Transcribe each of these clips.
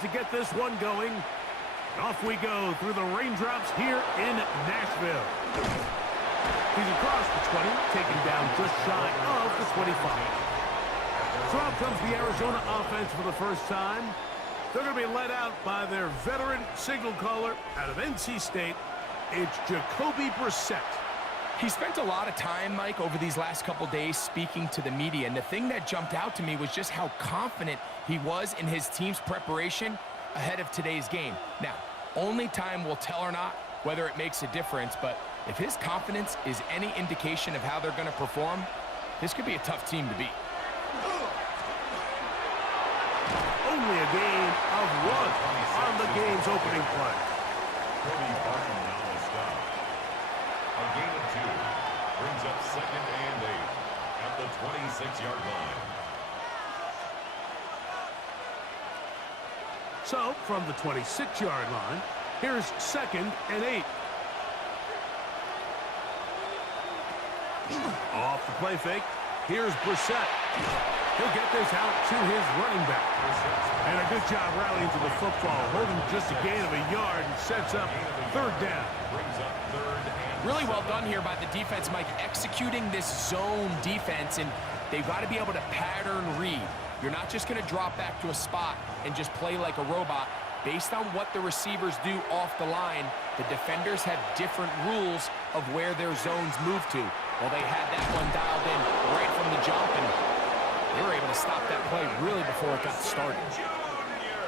to get this one going. Off we go through the raindrops here in Nashville. He's across the 20, taken down just shy of the 25. So out comes the Arizona offense for the first time. They're going to be led out by their veteran signal caller out of NC State. It's Jacoby Brissett. He spent a lot of time, Mike, over these last couple days speaking to the media, and the thing that jumped out to me was just how confident he was in his team's preparation ahead of today's game. Now, only time will tell or not whether it makes a difference, but if his confidence is any indication of how they're going to perform, this could be a tough team to beat. Only a gain of 1 on the game's opening play. A gain of 2 brings up 2nd and 8 at the 26-yard line. So, from the 26-yard line, here's 2nd and 8. Off the play fake, here's Brissett. He'll get this out to his running back. And a good job rallying to the football, holding just a gain of a yard and sets up 3rd down. Really well done here by the defense, Mike, executing this zone defense, and they've got to be able to pattern read. You're not just going to drop back to a spot and just play like a robot. Based on what the receivers do off the line, the defenders have different rules of where their zones move to. Well, they had that one dialed in right from the jump, and they were able to stop that play really before it got started.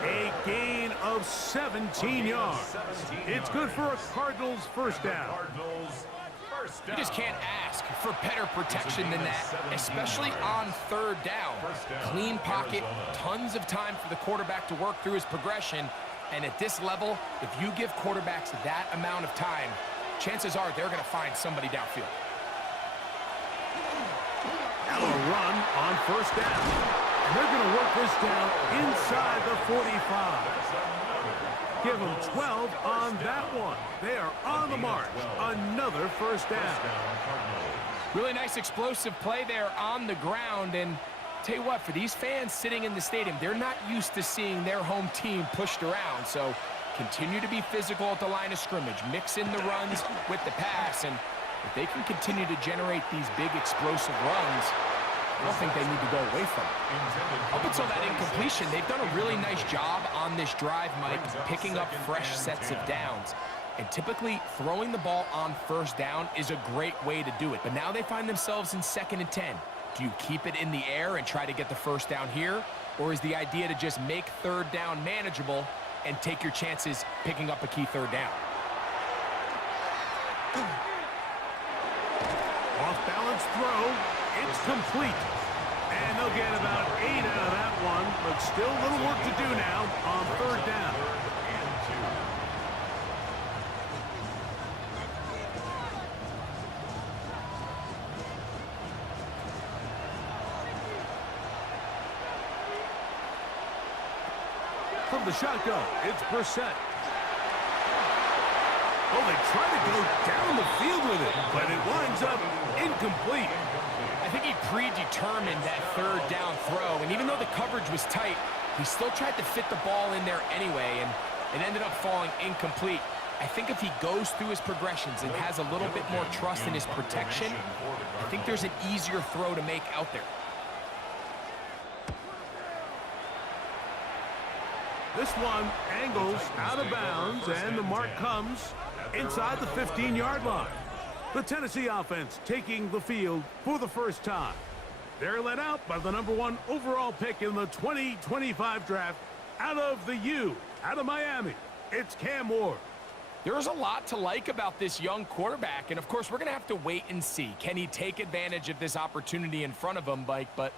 A gain of 17 yards. It's good for a Cardinals first down. You just can't ask for better protection than that, especially on 3rd down. Clean pocket, tons of time for the quarterback to work through his progression. And at this level, if you give quarterbacks that amount of time, chances are they're going to find somebody downfield. Now a run on 1st down. And they're going to work this down inside the 45. Give them 12 on that one. They are on the march. Another 1st down. Really nice explosive play there on the ground. And tell you what, for these fans sitting in the stadium, they're not used to seeing their home team pushed around. So continue to be physical at the line of scrimmage. Mix in the runs with the pass. And if they can continue to generate these big explosive runs, I don't think they need to go away from it. Up until that incompletion, they've done a really nice job on this drive, Mike, picking up fresh sets of downs. And typically, throwing the ball on 1st down is a great way to do it. But now they find themselves in 2nd and 10. Do you keep it in the air and try to get the 1st down here? Or is the idea to just make 3rd down manageable and take your chances picking up a key 3rd down? Off-balance throw. It's complete. And they'll get about 8 out of that one, but still a little work to do now on 3rd down. From the shotgun, it's Brissett. Oh, they try to go down the field with it, but it winds up incomplete. I think he predetermined that 3rd down throw, and even though the coverage was tight, he still tried to fit the ball in there anyway, and it ended up falling incomplete. I think if he goes through his progressions and has a little bit more trust in his protection, I think there's an easier throw to make out there. This one angles out of bounds, and the mark comes inside the 15-yard line. The Tennessee offense taking the field for the first time. They're led out by the #1 overall pick in the 2025 draft out of the U, out of Miami. It's Cam Ward. There's a lot to like about this young quarterback, and of course we're going to have to wait and see. Can he take advantage of this opportunity in front of him, Mike? But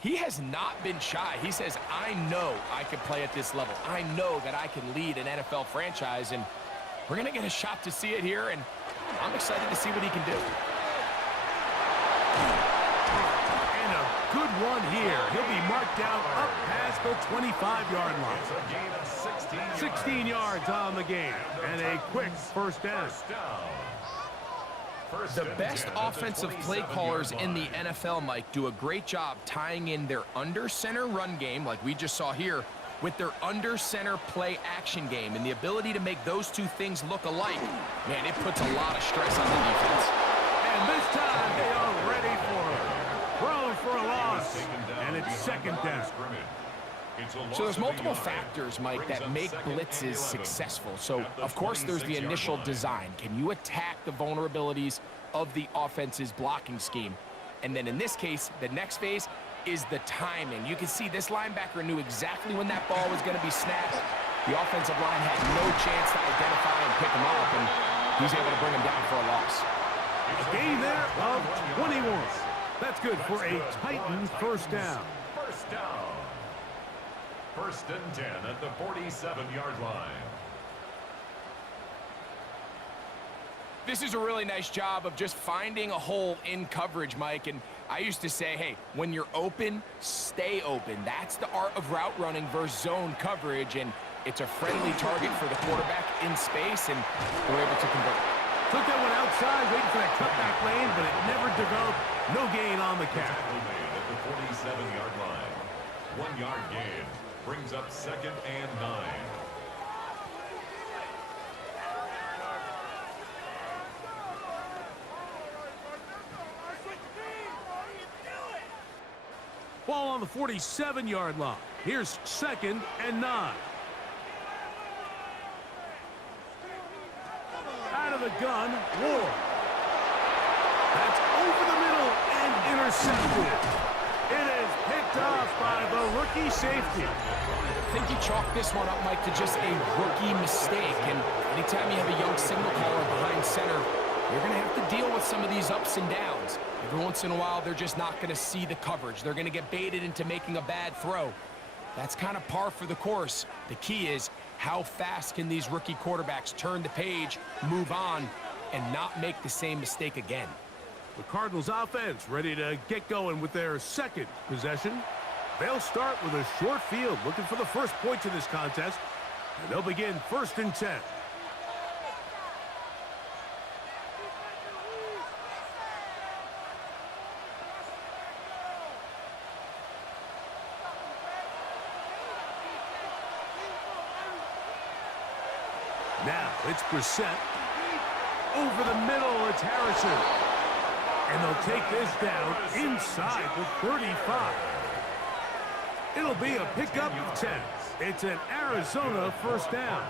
he has not been shy. He says, I know I can play at this level. I know that I can lead an NFL franchise, and we're going to get a shot to see it here, and I'm excited to see what he can do. And a good one here. He'll be marked down up past the 25-yard line. 16 yards on the game, and a quick 1st down. The best offensive play callers in the NFL, Mike, do a great job tying in their under-center run game, like we just saw here, with their under-center play action game and the ability to make those two things look alike, man, it puts a lot of stress on the defense. And this time they are ready for it. Thrown for a loss, and it's second down. So there's multiple factors, Mike, that make blitzes successful. So, of course, there's the initial design. Can you attack the vulnerabilities of the offense's blocking scheme? And then in this case, the next phase is the timing. You can see this linebacker knew exactly when that ball was going to be snapped. The offensive line had no chance to identify and pick him up, and he's able to bring him down for a loss. A gain there of 21. That's good for a Titan first down. First down. First and 10 at the 47-yard line. This is a really nice job of just finding a hole in coverage, Mike. And I used to say, hey, when you're open, stay open. That's the art of route running versus zone coverage. And it's a friendly target for the quarterback in space, and they're able to convert. Took that one outside, waiting for that cutback lane, but it never developed. No gain on the catch. Made at the 47-yard line. 1 yard gain. Brings up second and 9. Ball on the 47-yard line. Here's second and 9. Out of the gun, Ward. That's over the middle and intercepted. It is picked off by the rookie safety. I think you chalk this one up, Mike, to just a rookie mistake. And anytime you have a young signal caller behind center, you're going to have to deal with some of these ups and downs. Every once in a while, they're just not going to see the coverage. They're going to get baited into making a bad throw. That's kind of par for the course. The key is, how fast can these rookie quarterbacks turn the page, move on, and not make the same mistake again? The Cardinals offense ready to get going with their second possession. They'll start with a short field, looking for the first points in this contest. And they'll begin first and 10. Now it's Brissett. Over the middle, it's Harrison. And they'll take this down inside the 35. It'll be a pickup of 10. It's an Arizona first down.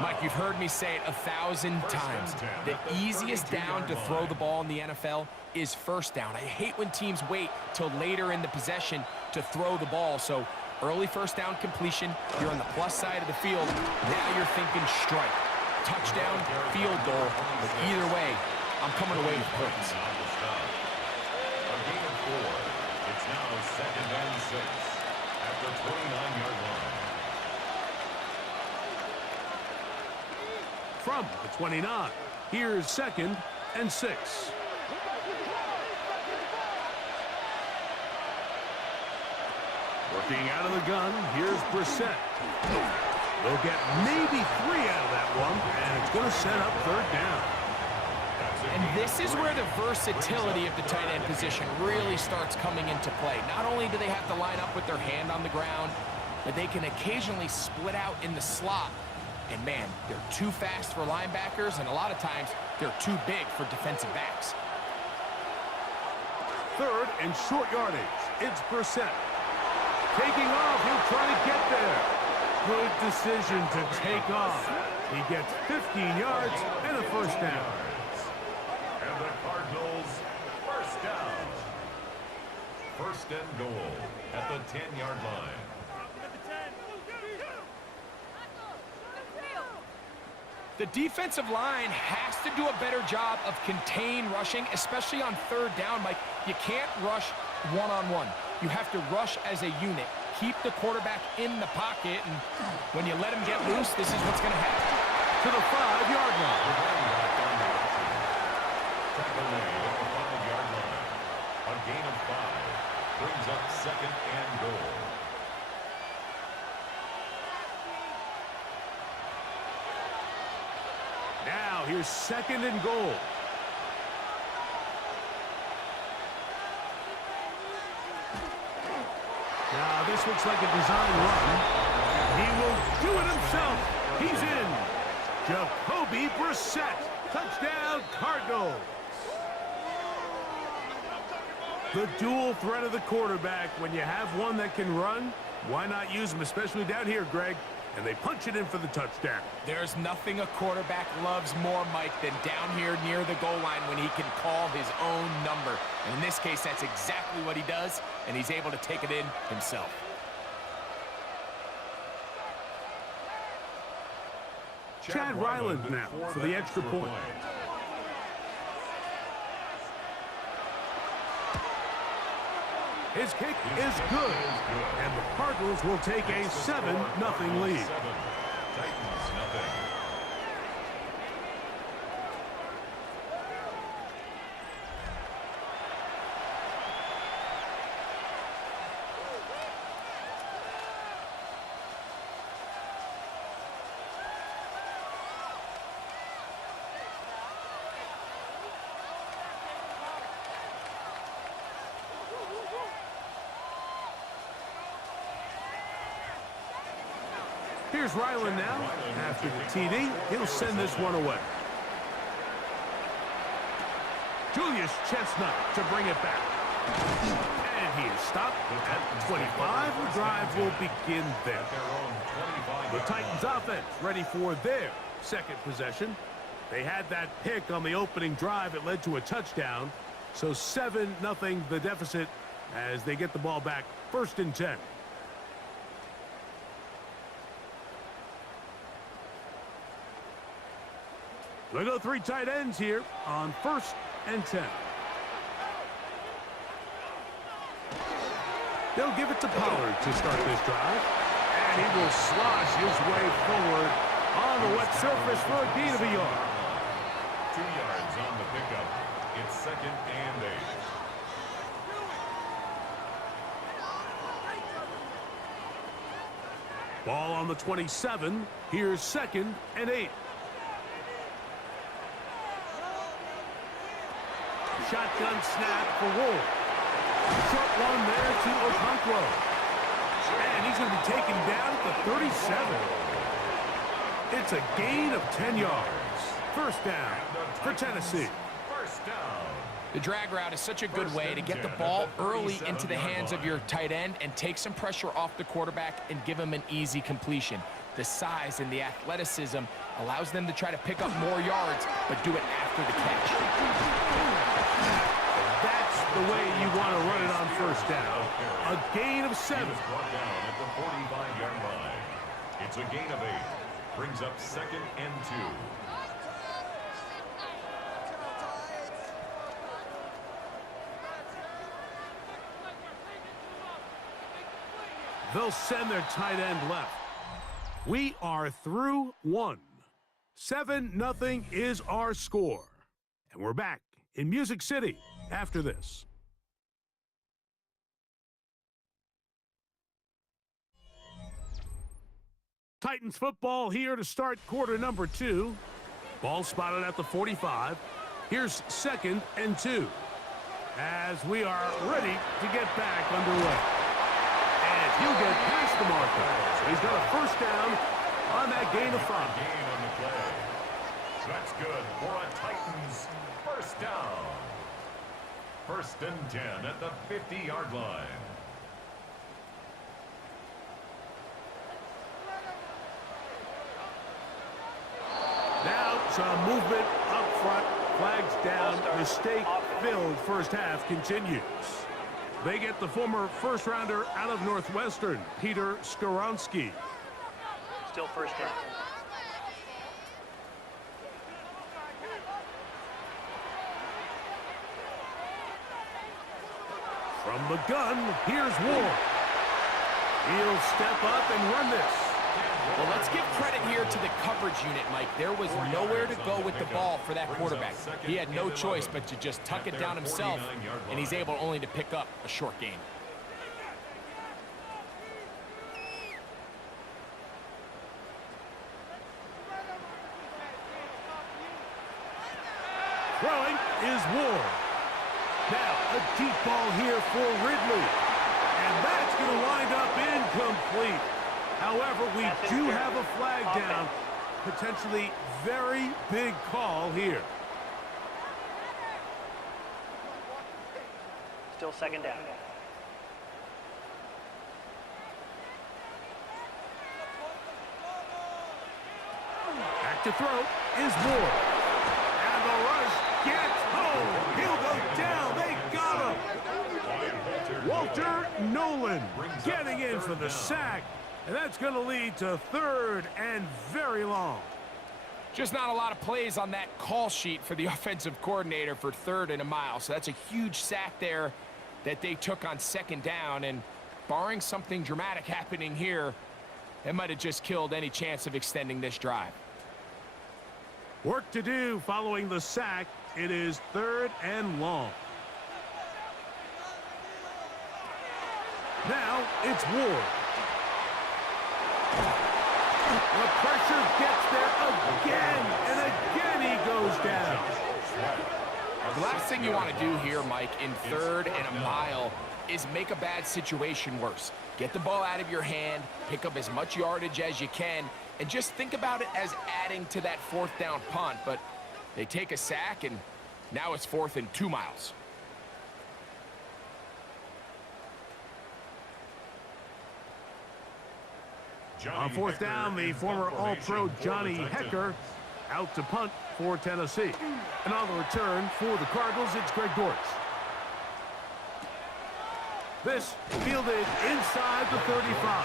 Mike, you've heard me say it 1,000 times. The easiest down to throw the ball in the NFL is first down. I hate when teams wait till later in the possession to throw the ball. So early first down completion, you're on the plus side of the field. Now you're thinking strike. Touchdown, field goal. But either way, I'm coming away with points. A gain of 4. It's now second and 6 at the 29-yard line. From the 29, here's second and 6. Working out of the gun, here's Brissett. They'll get maybe 3 out of that one, and it's going to set up third down. And this is where the versatility of the tight end position really starts coming into play. Not only do they have to line up with their hand on the ground, but they can occasionally split out in the slot. And man, they're too fast for linebackers, and a lot of times they're too big for defensive backs. Third and short yardage. It's Brissett. Taking off, he'll try to get there. Good decision to take off. He gets 15 yards and a first down. And the Cardinals first down. First and goal at the 10-yard line. The defensive line has to do a better job of contain rushing, especially on third down. Mike, you can't rush one-on-one. You have to rush as a unit. Keep the quarterback in the pocket, and when you let him get loose, this is what's going to happen. To the 5-yard line. Tackle made at the 5-yard line. A gain of 5 brings up second and goal. Now here's second and goal. Now, this looks like a design run. He will do it himself. He's in. Jacoby Brissett. Touchdown, Cardinals. The dual threat of the quarterback. When you have one that can run, why not use him, especially down here, Greg? And they punch it in for the touchdown. There's nothing a quarterback loves more, Mike, than down here near the goal line when he can call his own number. And in this case, that's exactly what he does, and he's able to take it in himself. Chad Ryland now for the extra point. His kick is good, and the Cardinals will take a 7-0 lead. Titans, nothing. Here's Ryland now. After the TD, he'll send this one away. Julius Chestnut to bring it back. And he is stopped at the 25. The drive will begin there. The Titans offense ready for their second possession. They had that pick on the opening drive. It led to a touchdown. So 7-0 the deficit as they get the ball back. 1st and 10. We'll go 3 tight ends here on 1st and 10. They'll give it to Pollard to start this drive. And he will slosh his way forward on the wet surface for a gain of a yard. 2 yards on the pickup. It's 2nd and 8. Ball on the 27. Here's 2nd and 8. Shotgun snap for Wolf. Short one there to Okonkwo. And he's going to be taken down at the 37. It's a gain of 10 yards. 1st down for Tennessee. 1st down. The drag route is such a good way to get the ball early into the hands of your tight end and take some pressure off the quarterback and give him an easy completion. The size and the athleticism allows them to try to pick up more yards, but do it after the catch. That's the way you want to run it on 1st down. A gain of 7. Brought down at the 45-yard line. It's a gain of 8. Brings up 2nd and 2. They'll send their tight end left. We are through 1. 7-0 is our score. And we're back in Music City after this. Titans football here to start quarter number 2. Ball spotted at the 45. Here's 2nd and 2. As we are ready to get back underway. And he'll get past the marker. So he's got a 1st down on that gain of 5. Gain on the play. That's good for a Titans 1st down. 1st and 10 at the 50-yard line. Now some movement up front. Flags down. Mistake-filled 1st half continues. They get the former 1st-rounder out of Northwestern, Peter Skoronski. Still 1st down. From the gun, here's Ward. He'll step up and run this. Well, let's give credit here to the coverage unit, Mike. There was nowhere to go with the ball for that quarterback. He had no choice but to just tuck it down himself, and he's able only to pick up a short gain. Throwing is Ward. Now, a deep ball here for Ridley. And that's That's going to wind up incomplete. However, we do have a flag down. Potentially very big call here. Still second down. Back to throw is Ward. And the rush gets home. He'll go down. They got him. Walter Nolan getting in for the sack. And that's going to lead to 3rd and very long. Just not a lot of plays on that call sheet for the offensive coordinator for 3rd and a mile. So that's a huge sack there that they took on 2nd down. And barring something dramatic happening here, it might have just killed any chance of extending this drive. Work to do following the sack. It is 3rd and long. Now it's Ward. The pressure gets there again, and again he goes down. The last thing you want to do here, Mike, in 3rd and a mile is make a bad situation worse. Get the ball out of your hand, pick up as much yardage as you can, and just think about it as adding to that 4th down punt. But they take a sack, and now it's 4th and 2 miles. On 4th down, the former All-Pro Johnny Hecker out to punt for Tennessee. And on the return for the Cardinals, it's Greg Dortch. This fielded inside the 35.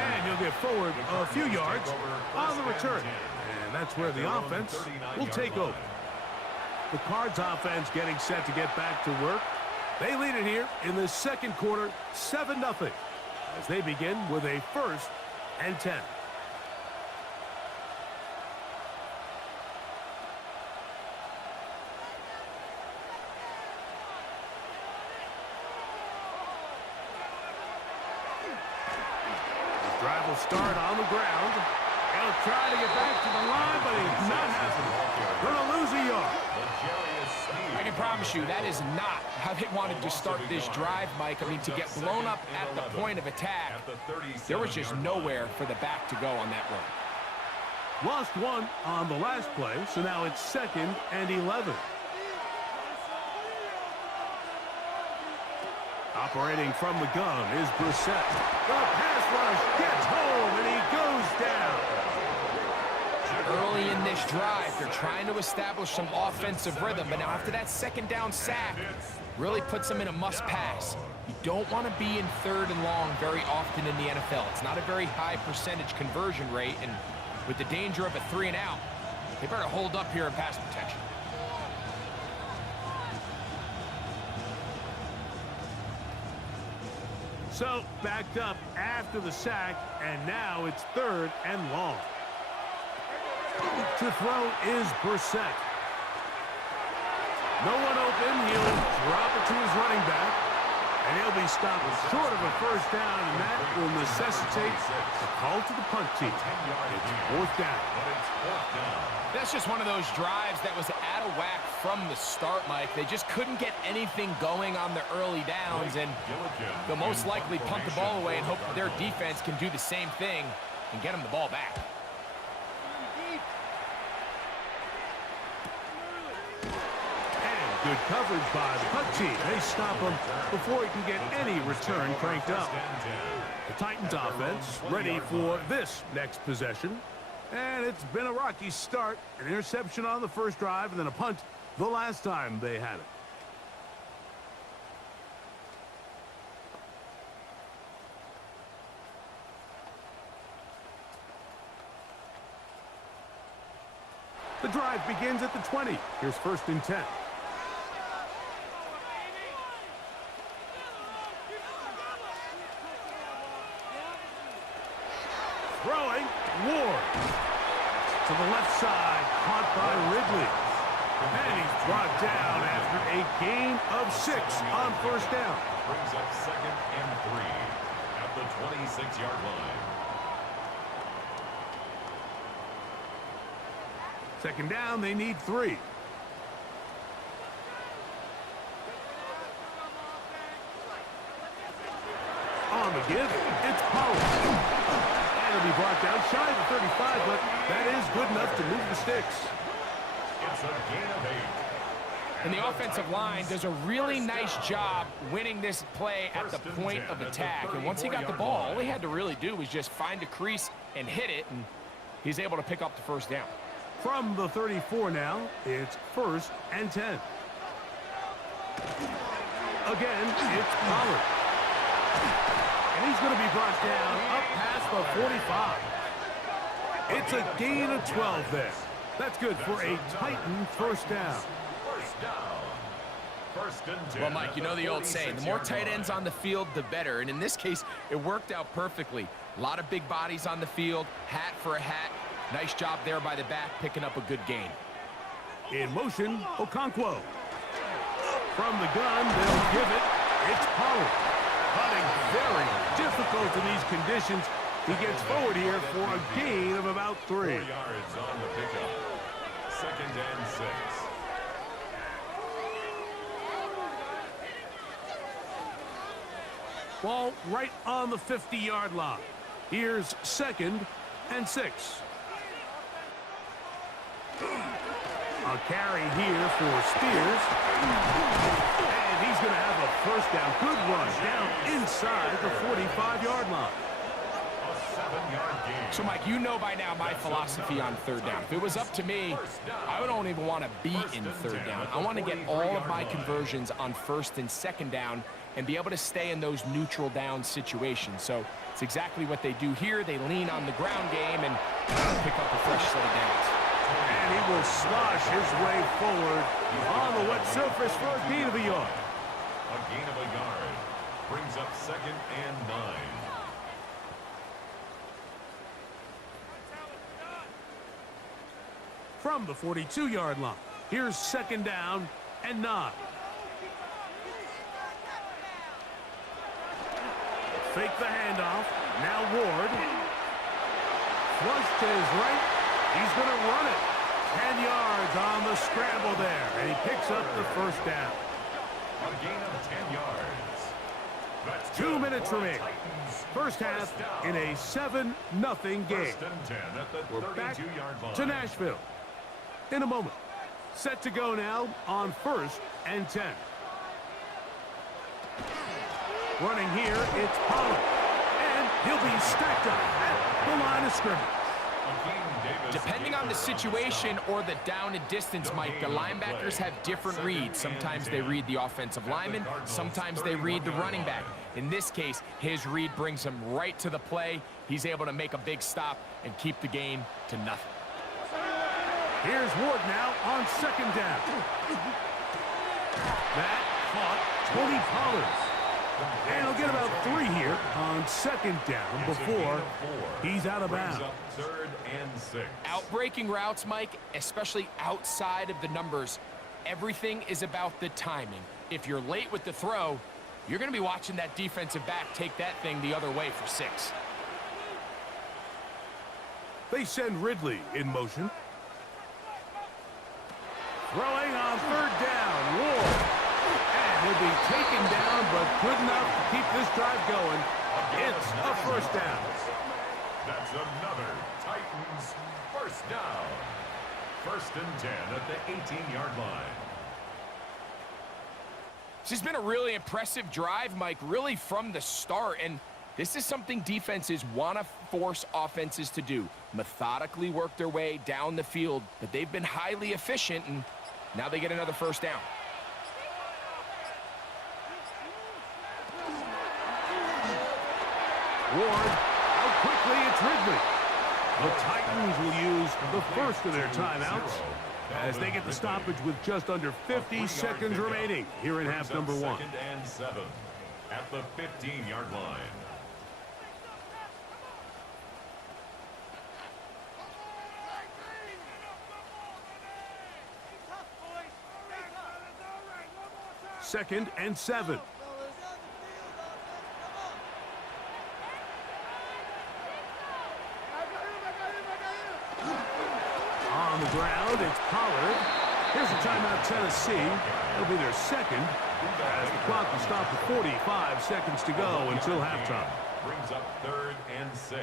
And he'll get forward a few yards on the return. And that's where the offense will take over. The Cards offense getting set to get back to work. They lead it here in the 2nd quarter, 7-0, as they begin with a 1st and 10. The drive will start on the ground. He'll try to get back to the line, but he's not happening. Gonna lose a yard. I can promise you that is not how they wanted to start this drive, Mike. I mean, to get blown up at the point of attack, there was just nowhere for the back to go on that run. Lost 1 on the last play, so now it's 2nd and 11. Operating from the gun is Brissett. The pass rush gets home, and he goes down. Early in this drive, they're trying to establish some offensive rhythm, but now after that 2nd down sack, really puts them in a must-pass. You don't want to be in 3rd and long very often in the NFL. It's not a very high percentage conversion rate, and with the danger of a 3 and out, they better hold up here in pass protection. So, backed up after the sack, and now it's 3rd and long. To throw is Brissett. No one open. He'll drop it to his running back. And he'll be stopped short of a 1st down, and that will necessitate a call to the punt team. It's 4th down. That's just one of those drives that was out of whack from the start, Mike. They just couldn't get anything going on the early downs, and they'll most likely punt the ball away and hope that their defense can do the same thing and get them the ball back. Good coverage by the punt team. They stop him before he can get any return cranked up. The Titans offense ready for this next possession. And it's been a rocky start. An interception on the first drive and then a punt the last time they had it. The drive begins at the 20. Here's 1st and 10. Throwing, Ward. To the left side, caught by Ridley. And he's brought down after a gain of 6 on 1st down. Brings up 2nd and 3 at the 26-yard line. 2nd down, they need 3. On the give. It's Pollard. And it'll be brought down shy of the 35, but that is good enough to move the sticks. It's a gain of 8. And the offensive line does a really nice job winning this play at the point of attack. And once he got the ball, all he had to really do was just find a crease and hit it, and he's able to pick up the first down. From the 34 now, it's 1st and 10. Again, it's Pollard. And he's going to be brought down up past the 45. It's a gain of 12 there. That's good for a Titan first down. Well, Mike, you know the old saying, the more tight ends on the field, the better. And in this case, it worked out perfectly. A lot of big bodies on the field, hat for a hat. Nice job there by the back, picking up a good gain. In motion, Okonkwo. From the gun, they'll give it. It's Pollard. Putting very difficult in these conditions. He gets forward here for a gain of about 3. 4 yards on the pickup. 2nd and 6. Ball right on the 50-yard line. Here's 2nd and 6. A carry here for Spears. And he's going to have a first down. Good rush down inside the 45-yard line. A 7-yard gain. So, Mike, you know by now my philosophy on 3rd down. If it was up to me, I don't even want to be in 3rd down. I want to get all of my conversions on 1st and 2nd down and be able to stay in those neutral down situations. So it's exactly what they do here. They lean on the ground game and pick up a fresh set of downs. And he will slosh his way forward on the wet surface for a gain of a yard. A gain of a yard brings up 2nd and 9. From the 42-yard line, here's 2nd down and 9. Fake the handoff. Now Ward. Flush to his right. He's going to run it. 10 yards on the scramble there. And he picks up the first down. A gain of 10 yards. That's 2 minutes remaining. First half in a 7-0 game. 1st and 10 at the We're back 32-yard line. to Nashville in a moment. Set to go now on 1st and 10. Running here, it's Pollard. And he'll be stacked up at the line of scrimmage. Depending on the situation or the down and distance, Mike, the linebackers have different reads. Sometimes they read the offensive lineman. Sometimes they read the running back. In this case, his read brings him right to the play. He's able to make a big stop and keep the game to nothing. Here's Ward now on 2nd down. That caught Tony Pollard. And he'll get about 3 here on 2nd down before he's out of bounds. 3rd and 6. Outbreaking routes, Mike, especially outside of the numbers, everything is about the timing. If you're late with the throw, you're going to be watching that defensive back take that thing the other way for 6. They send Ridley in motion. Throwing on 3rd down, Ward. And he'll be taken down, but good enough to keep this drive going. It's a first down. That's another Titans first down. 1st and 10 at the 18-yard line. This has been a really impressive drive, Mike, really from the start. And this is something defenses want to force offenses to do. Methodically work their way down the field, but they've been highly efficient, and now they get another first down. Ward, out quickly, it's Ridley. The Titans will use the first of their timeouts as they get the stoppage with just under 50 seconds remaining here in half number 1. 2nd and 7 at the 15-yard line. Second and 7. On the ground, it's Pollard. Here's a timeout, Tennessee. It'll be their second as the clock will stop with 45 seconds to go until halftime. brings up 3rd and 6.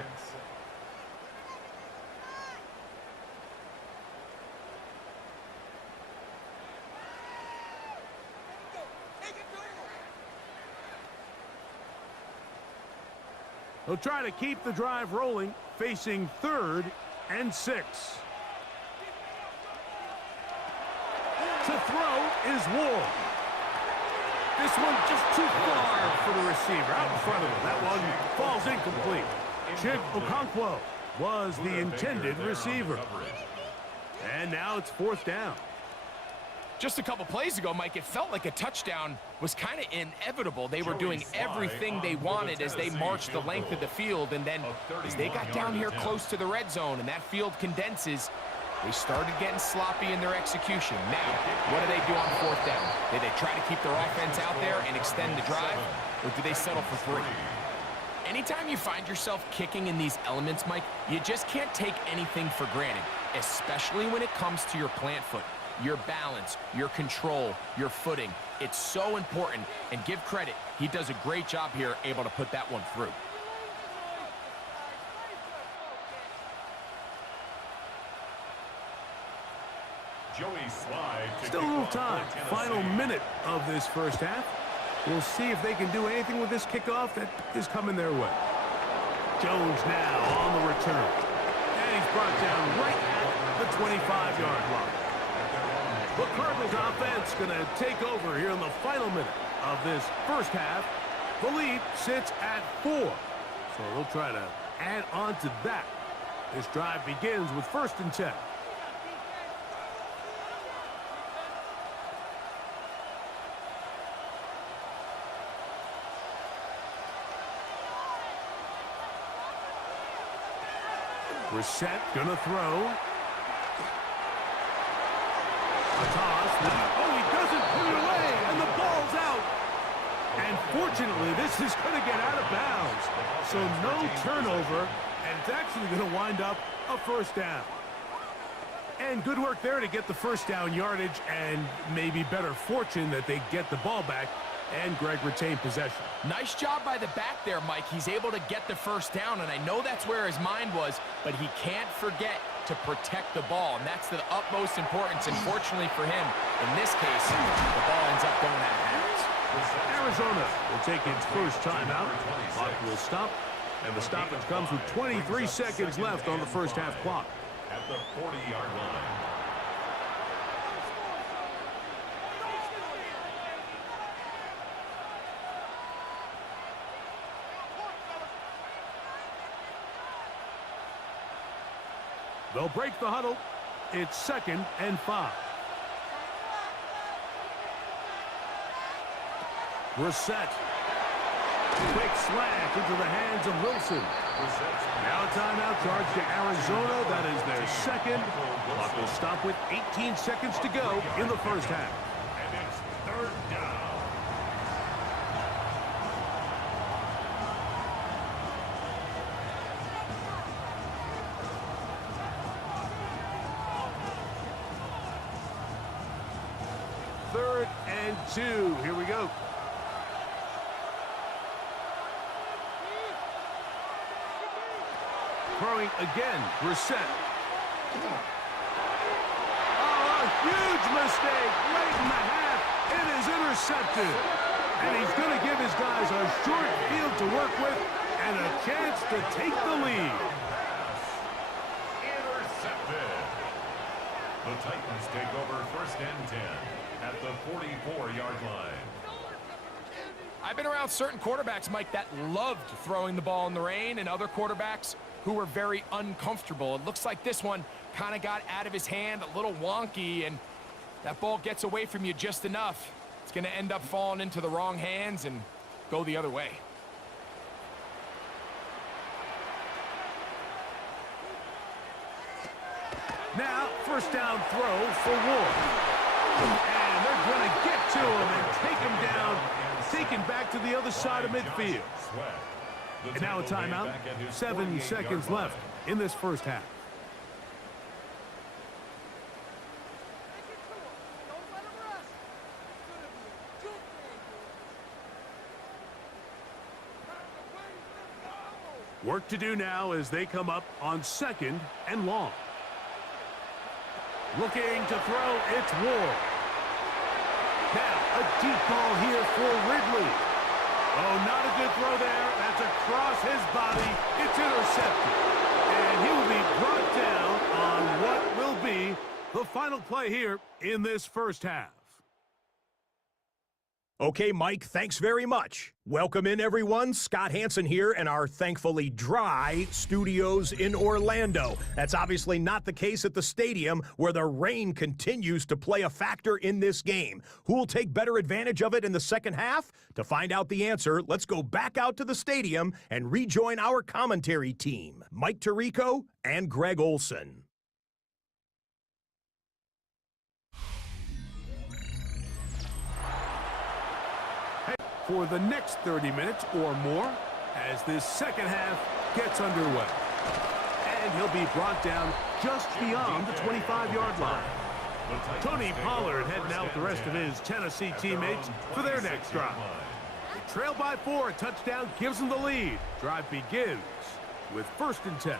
They'll try to keep the drive rolling, facing 3rd and 6. To throw is Ward. This one just too far for the receiver, out in front of him. That one falls incomplete. Chig Okonkwo was the intended receiver. And now it's 4th down. Just a couple plays ago, Mike, it felt like a touchdown was kind of inevitable. They were doing everything they wanted as they marched the length of the field, and then as they got down here close to the red zone and that field condenses, they started getting sloppy in their execution. Now, what do they do on 4th down? Do they try to keep their offense out there and extend the drive, or do they settle for 3? Anytime you find yourself kicking in these elements, Mike, you just can't take anything for granted, especially when it comes to your plant foot. Your balance, your control, your footing. It's so important, and give credit. He does a great job here, able to put that one through. Still a little time. Final minute of this first half. We'll see if they can do anything with this kickoff that is coming their way. Jones now on the return. And he's brought down right at the 25-yard line. The Cardinals offense going to take over here in the final minute of this first half. The lead sits at 4. So they'll try to add on to that. This drive begins with 1st and 10. Brissett gonna throw. A toss. Oh, he doesn't put it away, and the ball's out. And fortunately, this is going to get out of bounds. So no turnover, and it's actually going to wind up a 1st down. And good work there to get the 1st down yardage, and maybe better fortune that they get the ball back, and Greg retained possession. Nice job by the back there, Mike. He's able to get the 1st down, and I know that's where his mind was, but he can't forget to protect the ball, and that's the utmost importance. And fortunately for him, in this case, the ball ends up going out of bounds. Arizona will take its first timeout. Clock will stop, and the stoppage comes with 23 seconds left on the first half clock. At the 40-yard line. They'll break the huddle. It's 2nd and 5. Brissett. Quick slant into the hands of Wilson. Now a timeout charge to Arizona. That is their 2nd. Clock will stop with 18 seconds to go in the first half. And it's 3rd down. Third and 2. Here we go. Throwing again, Brissett. Oh, a huge mistake late in the half. It is intercepted. And he's going to give his guys a short field to work with and a chance to take the lead. Intercepted. The Titans take over 1st and 10 at the 44-yard line. I've been around certain quarterbacks, Mike, that loved throwing the ball in the rain, and other quarterbacks who were very uncomfortable. It looks like this one kind of got out of his hand, a little wonky, and that ball gets away from you just enough. It's going to end up falling into the wrong hands and go the other way. Now, 1st down throw for Ward. And they're going to get to him and take him down, taken back to the other side of midfield. And now a timeout. 7 seconds left in this first half. Work to do now as they come up on 2nd and long. Looking to throw, it's Ward. Now, a deep ball here for Ridley. Oh, not a good throw there. That's across his body. It's intercepted. And he will be brought down on what will be the final play here in this first half. Okay, Mike, thanks very much. Welcome in, everyone. Scott Hansen here in our thankfully dry studios in Orlando. That's obviously not the case at the stadium, where the rain continues to play a factor in this game. Who will take better advantage of it in the second half? To find out the answer, let's go back out to the stadium and rejoin our commentary team, Mike Tirico and Greg Olson. For the next 30 minutes or more as this second half gets underway. And he'll be brought down just beyond the 25-yard line. Tony Pollard heading out with the rest of his Tennessee teammates for their next drive. They trail by 4, a touchdown gives them the lead. Drive begins with 1st and 10.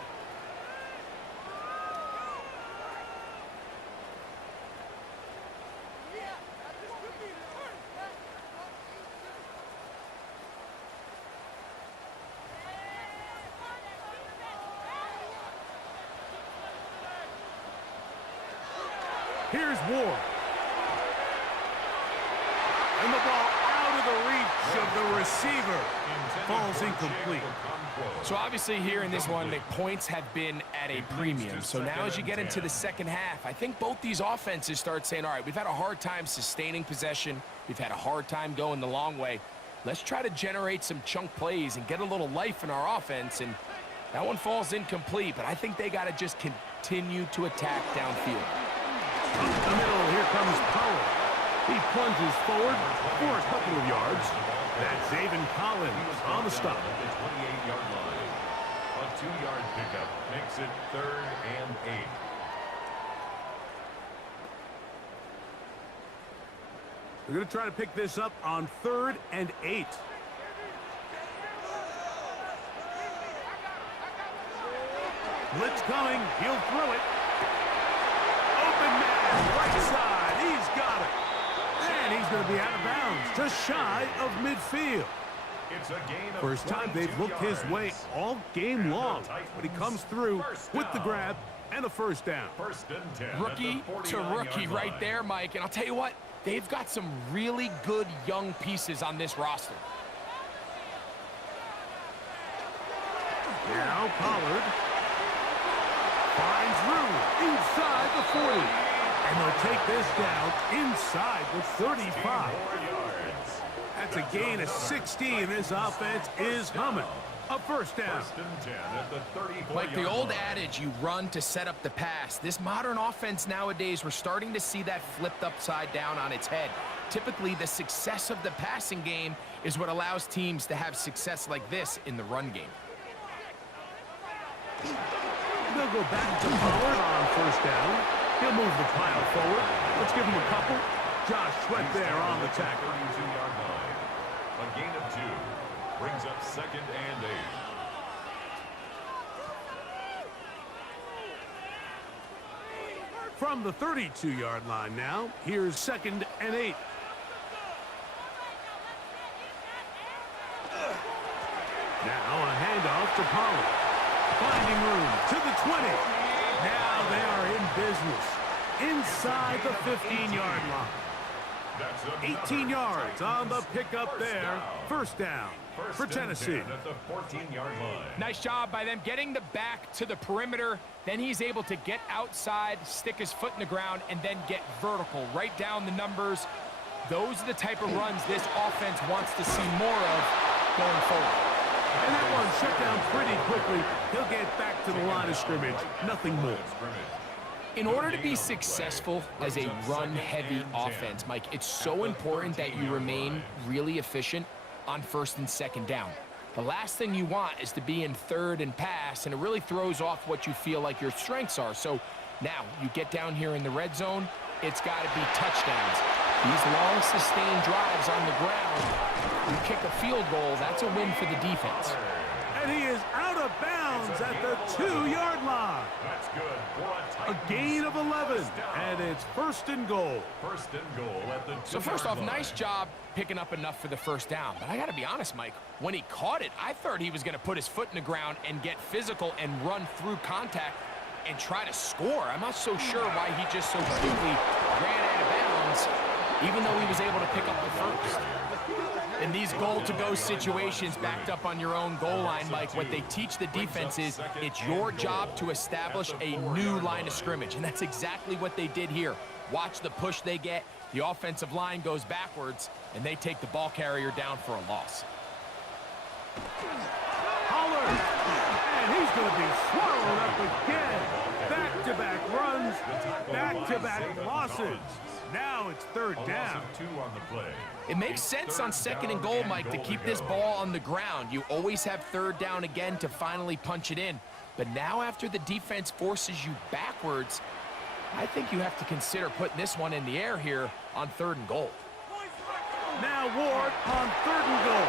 Here's Ward. And the ball out of the reach of the receiver. Falls incomplete. So obviously here in this one, the points have been at a premium. So now as you get into the second half, I think both these offenses start saying, all right, we've had a hard time sustaining possession. We've had a hard time going the long way. Let's try to generate some chunk plays and get a little life in our offense. And that one falls incomplete, but I think they got to just continue to attack downfield. Up the middle, here comes Pollard. He plunges forward for a couple of yards. That's Zaven Collins on the stop. At the 28-yard line. A 2-yard pickup makes it 3rd and 8. They're going to try to pick this up on 3rd and 8. Blitz coming. He'll throw it. Open man, right side. He's got it. And he's going to be out of bounds, just shy of midfield. It's a gain of First time they've looked his way all game long, but he comes through with the grab and a first down. 1st and 10. Rookie to rookie right there, Mike. And I'll tell you what, they've got some really good young pieces on this roster. Now Pollard finds room inside the 40. And they'll take this down inside the 35. That's a gain of 16. This offense is humming. A first down. 1st and 10 at the 34. Like the old adage, you run to set up the pass. This modern offense nowadays, we're starting to see that flipped upside down on its head. Typically, the success of the passing game is what allows teams to have success like this in the run game. They'll go back to Pollard on 1st down. He'll move the pile forward. Let's give him a couple. Josh Sweat there on the tackle. 32-yard line. A gain of 2 brings up 2nd and 8. From the 32-yard line now, here's 2nd and 8. Now a handoff to Pollard. Finding room to the 20. Now they are in business. Inside the 15-yard line. 18 yards on the pickup there. First down for Tennessee. At the 14-yard line. Nice job by them getting the back to the perimeter. Then he's able to get outside, stick his foot in the ground, and then get vertical. Right down the numbers. Those are the type of runs this offense wants to see more of going forward. And that one shut down pretty quickly. He'll get back to the line of scrimmage. Nothing more. In order to be successful as a run-heavy offense, Mike, it's so important that you remain really efficient on 1st and 2nd down. The last thing you want is to be in 3rd and pass, and it really throws off what you feel like your strengths are. So now you get down here in the red zone, it's got to be touchdowns. These long, sustained drives on the ground, you kick a field goal, that's a win for the defense. And he is out of bounds at the 2-yard line. That's good for a Titans A gain of 11, first down. and it's first and goal. First and goal at the 2-yard So first off, line. nice job picking up enough for the first down. But I got to be honest, Mike, when he caught it, I thought he was going to put his foot in the ground and get physical and run through contact and try to score. I'm not so sure why he just so quickly ran out of bounds, even though he was able to pick up the first. In these goal-to-go situations, backed up on your own goal line, Mike, what they teach the defense is it's your job to establish a new line of scrimmage, and that's exactly what they did here. Watch the push they get. The offensive line goes backwards, and they take the ball carrier down for a loss. Pollard, and he's going to be swallowed up again. Back-to-back runs, back-to-back losses. Now it's third down. Loss of 2 on the play. It makes sense on second and goal, Mike, to keep this ball on the ground. You always have third down again to finally punch it in. But now after the defense forces you backwards, I think you have to consider putting this one in the air here on third and goal. Now Ward on third and goal.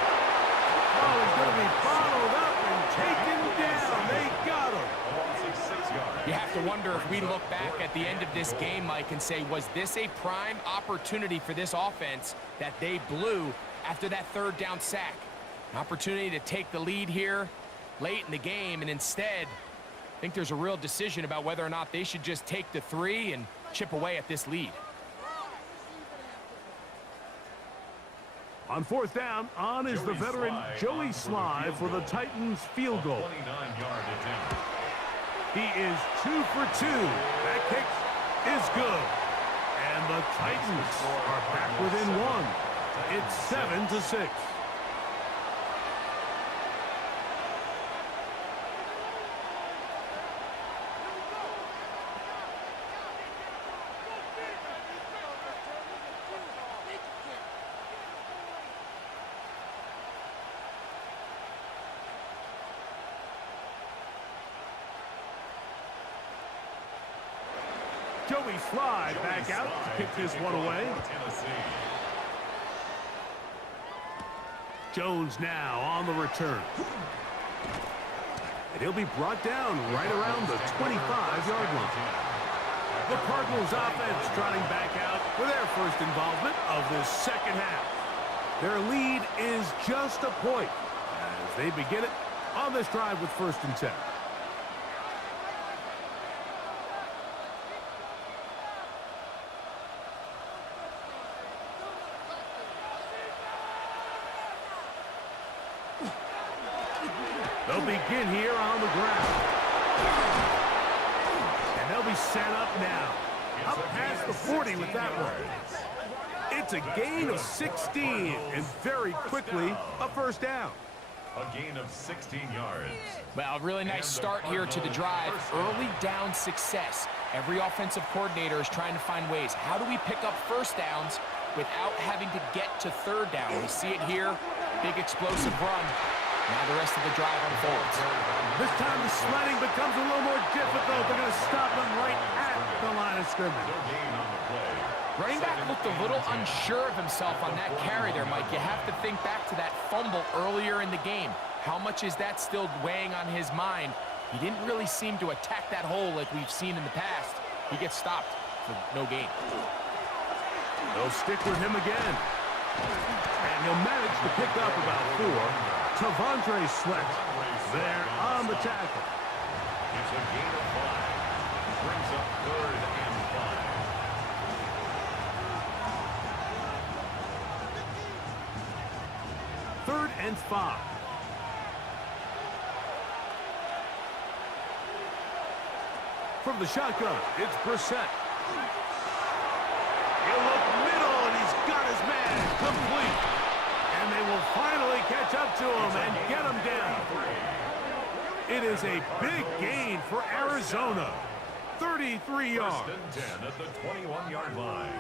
Oh, he's going to be followed up and taken down. They got him. A loss of 6 yards. You have to wonder if we look back at the end of this game, Mike, and say, was this a prime opportunity for this offense that they blew after that third down sack? An opportunity to take the lead here late in the game, and instead, I think there's a real decision about whether or not they should just take the 3 and chip away at this lead. On fourth down, on is the veteran Joey Sly for the Titans field goal. 29-yard attempt. He is 2 for 2. That kick is good. And the Titans are back within 1. It's 7-6. Joey Sly back out to kick this one away. Jones now on the return. And he'll be brought down right around the 25-yard line. The Cardinals offense trotting back out for their first involvement of this second half. Their lead is just a point as they begin it on this drive with first and 10. They'll begin here on the ground. And they'll be set up now. Up past the 40 with that one. It's a gain of 16, and very quickly, a first down. A gain of 16 yards. Well, really nice start here to the drive. Early down success. Every offensive coordinator is trying to find ways. How do we pick up first downs without having to get to third down? We see it here. Big explosive run. Now the rest of the drive unfolds. This time the sledding becomes a little more difficult. They're going to stop them right at the line of scrimmage. No gain on the play. Running back looked a little unsure of himself on that carry there, Mike. You have to think back to that fumble earlier in the game. How much is that still weighing on his mind? He didn't really seem to attack that hole like we've seen in the past. He gets stopped for no gain. They'll stick with him again. And he'll manage to pick up about 4. Tavondre Sweat there on the tackle. It's a gain of 5. Brings up 3rd and 5. 3rd and 5. From the shotgun, it's Brissett. He'll look middle, and he's got his man complete. And they will finally catch up to him and get him down. It is a big gain for Arizona. 33 yards. First and 10 at the 21-yard line.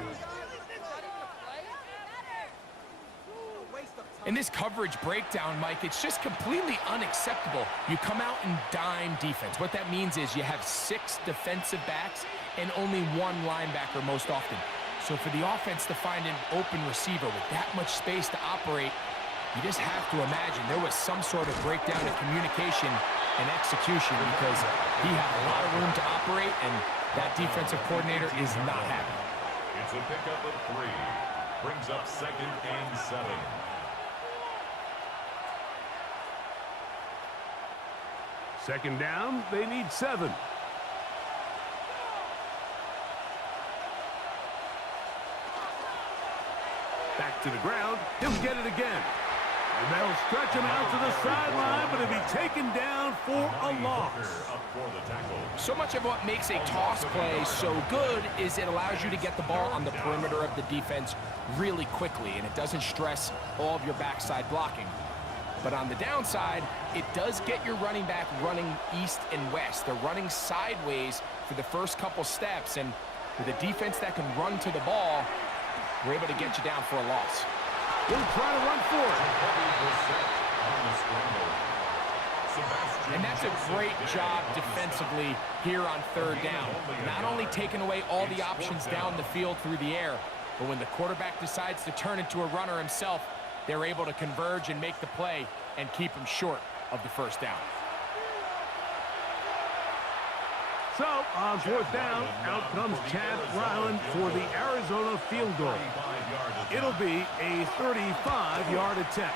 In this coverage breakdown, Mike, it's just completely unacceptable. You come out in dime defense. What that means is you have 6 defensive backs and only 1 linebacker most often. So for the offense to find an open receiver with that much space to operate, You just have to imagine there was some sort of breakdown in communication and execution because he had a lot of room to operate, and that defensive coordinator is not happy. It's a pickup of 3. Brings up 2nd and 7. Second down, they need 7. Back to the ground. He'll get it again. And they'll stretch him out to the sideline, but he'll be taken down for a loss. So much of what makes a toss play so good is it allows you to get the ball on the perimeter of the defense really quickly, and it doesn't stress all of your backside blocking. But on the downside, it does get your running back running east and west. They're running sideways for the first couple steps, and with a defense that can run to the ball, we're able to get you down for a loss. We'll try to run for it. And that's a great job defensively here on 3rd down. Not only taking away all the options down the field through the air, but when the quarterback decides to turn into a runner himself, they're able to converge and make the play and keep him short of the 1st down. So, on 4th down, out comes Chad Ryland for the Arizona field goal. It'll be a 35-yard attempt.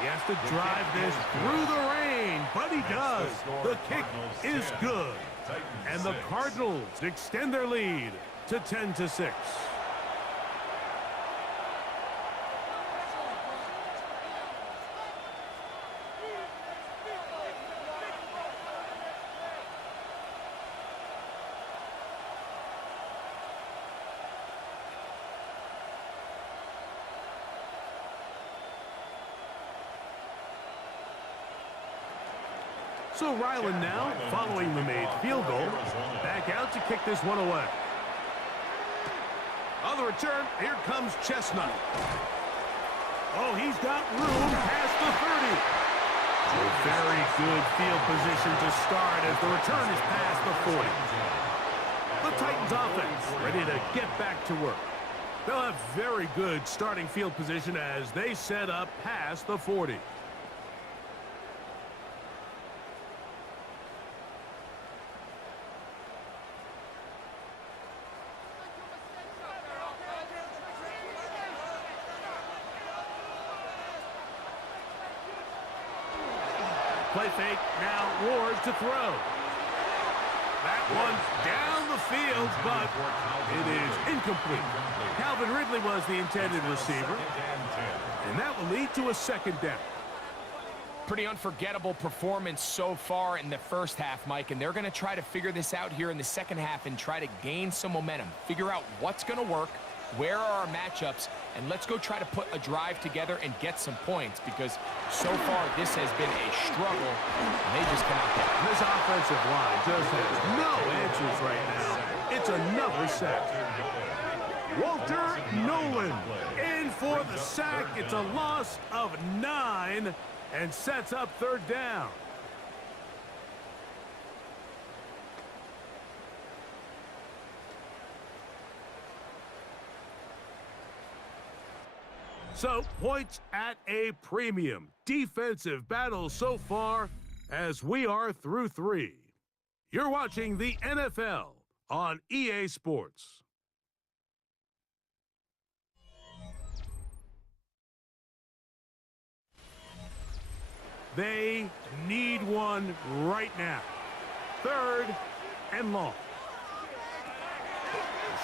He has to drive this through the rain, but he does. The kick is good. And the Cardinals extend their lead to 10-6. So Ryland now, following the made field goal, back out to kick this one away. On the return, here comes Chestnut. Oh, he's got room past the 30. A very good field position to start as the return is past the 40. The Titans offense ready to get back to work. They'll have very good starting field position as they set up past the 40. Play fake, now Ward to throw. That one's down the field, but it is incomplete. Calvin Ridley was the intended receiver, and that will lead to a 2nd down. Pretty unforgettable performance so far in the 1st half, Mike, and they're going to try to figure this out here in the 2nd half and try to gain some momentum, figure out what's going to work, where are our matchups, and let's go try to put a drive together and get some points, because so far this has been a struggle, and they just cannot get it. This offensive line just has no answers right now. It's another sack. Walter Nolan in for the sack. It's a loss of 9 and sets up 3rd down. So, points at a premium. Defensive battle so far as we are through 3. You're watching the NFL on EA Sports. They need one right now. 3rd and long.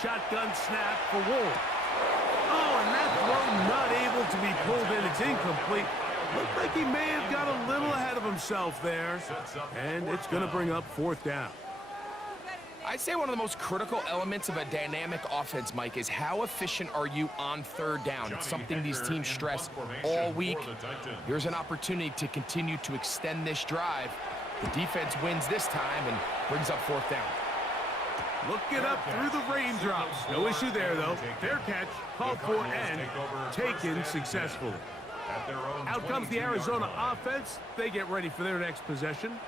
Shotgun snap for Ward. Oh, and that throw not able to be pulled in. It's incomplete. Looked like he may have got a little ahead of himself there. And it's going to bring up 4th down. I'd say one of the most critical elements of a dynamic offense, Mike, is how efficient are you on 3rd down. It's something these teams stress all week. Here's an opportunity to continue to extend this drive. The defense wins this time and brings up 4th down. Looking up through the raindrops. No issue there, though. Fair catch, called for, and taken successfully. Out comes the Arizona offense. They get ready for their next possession.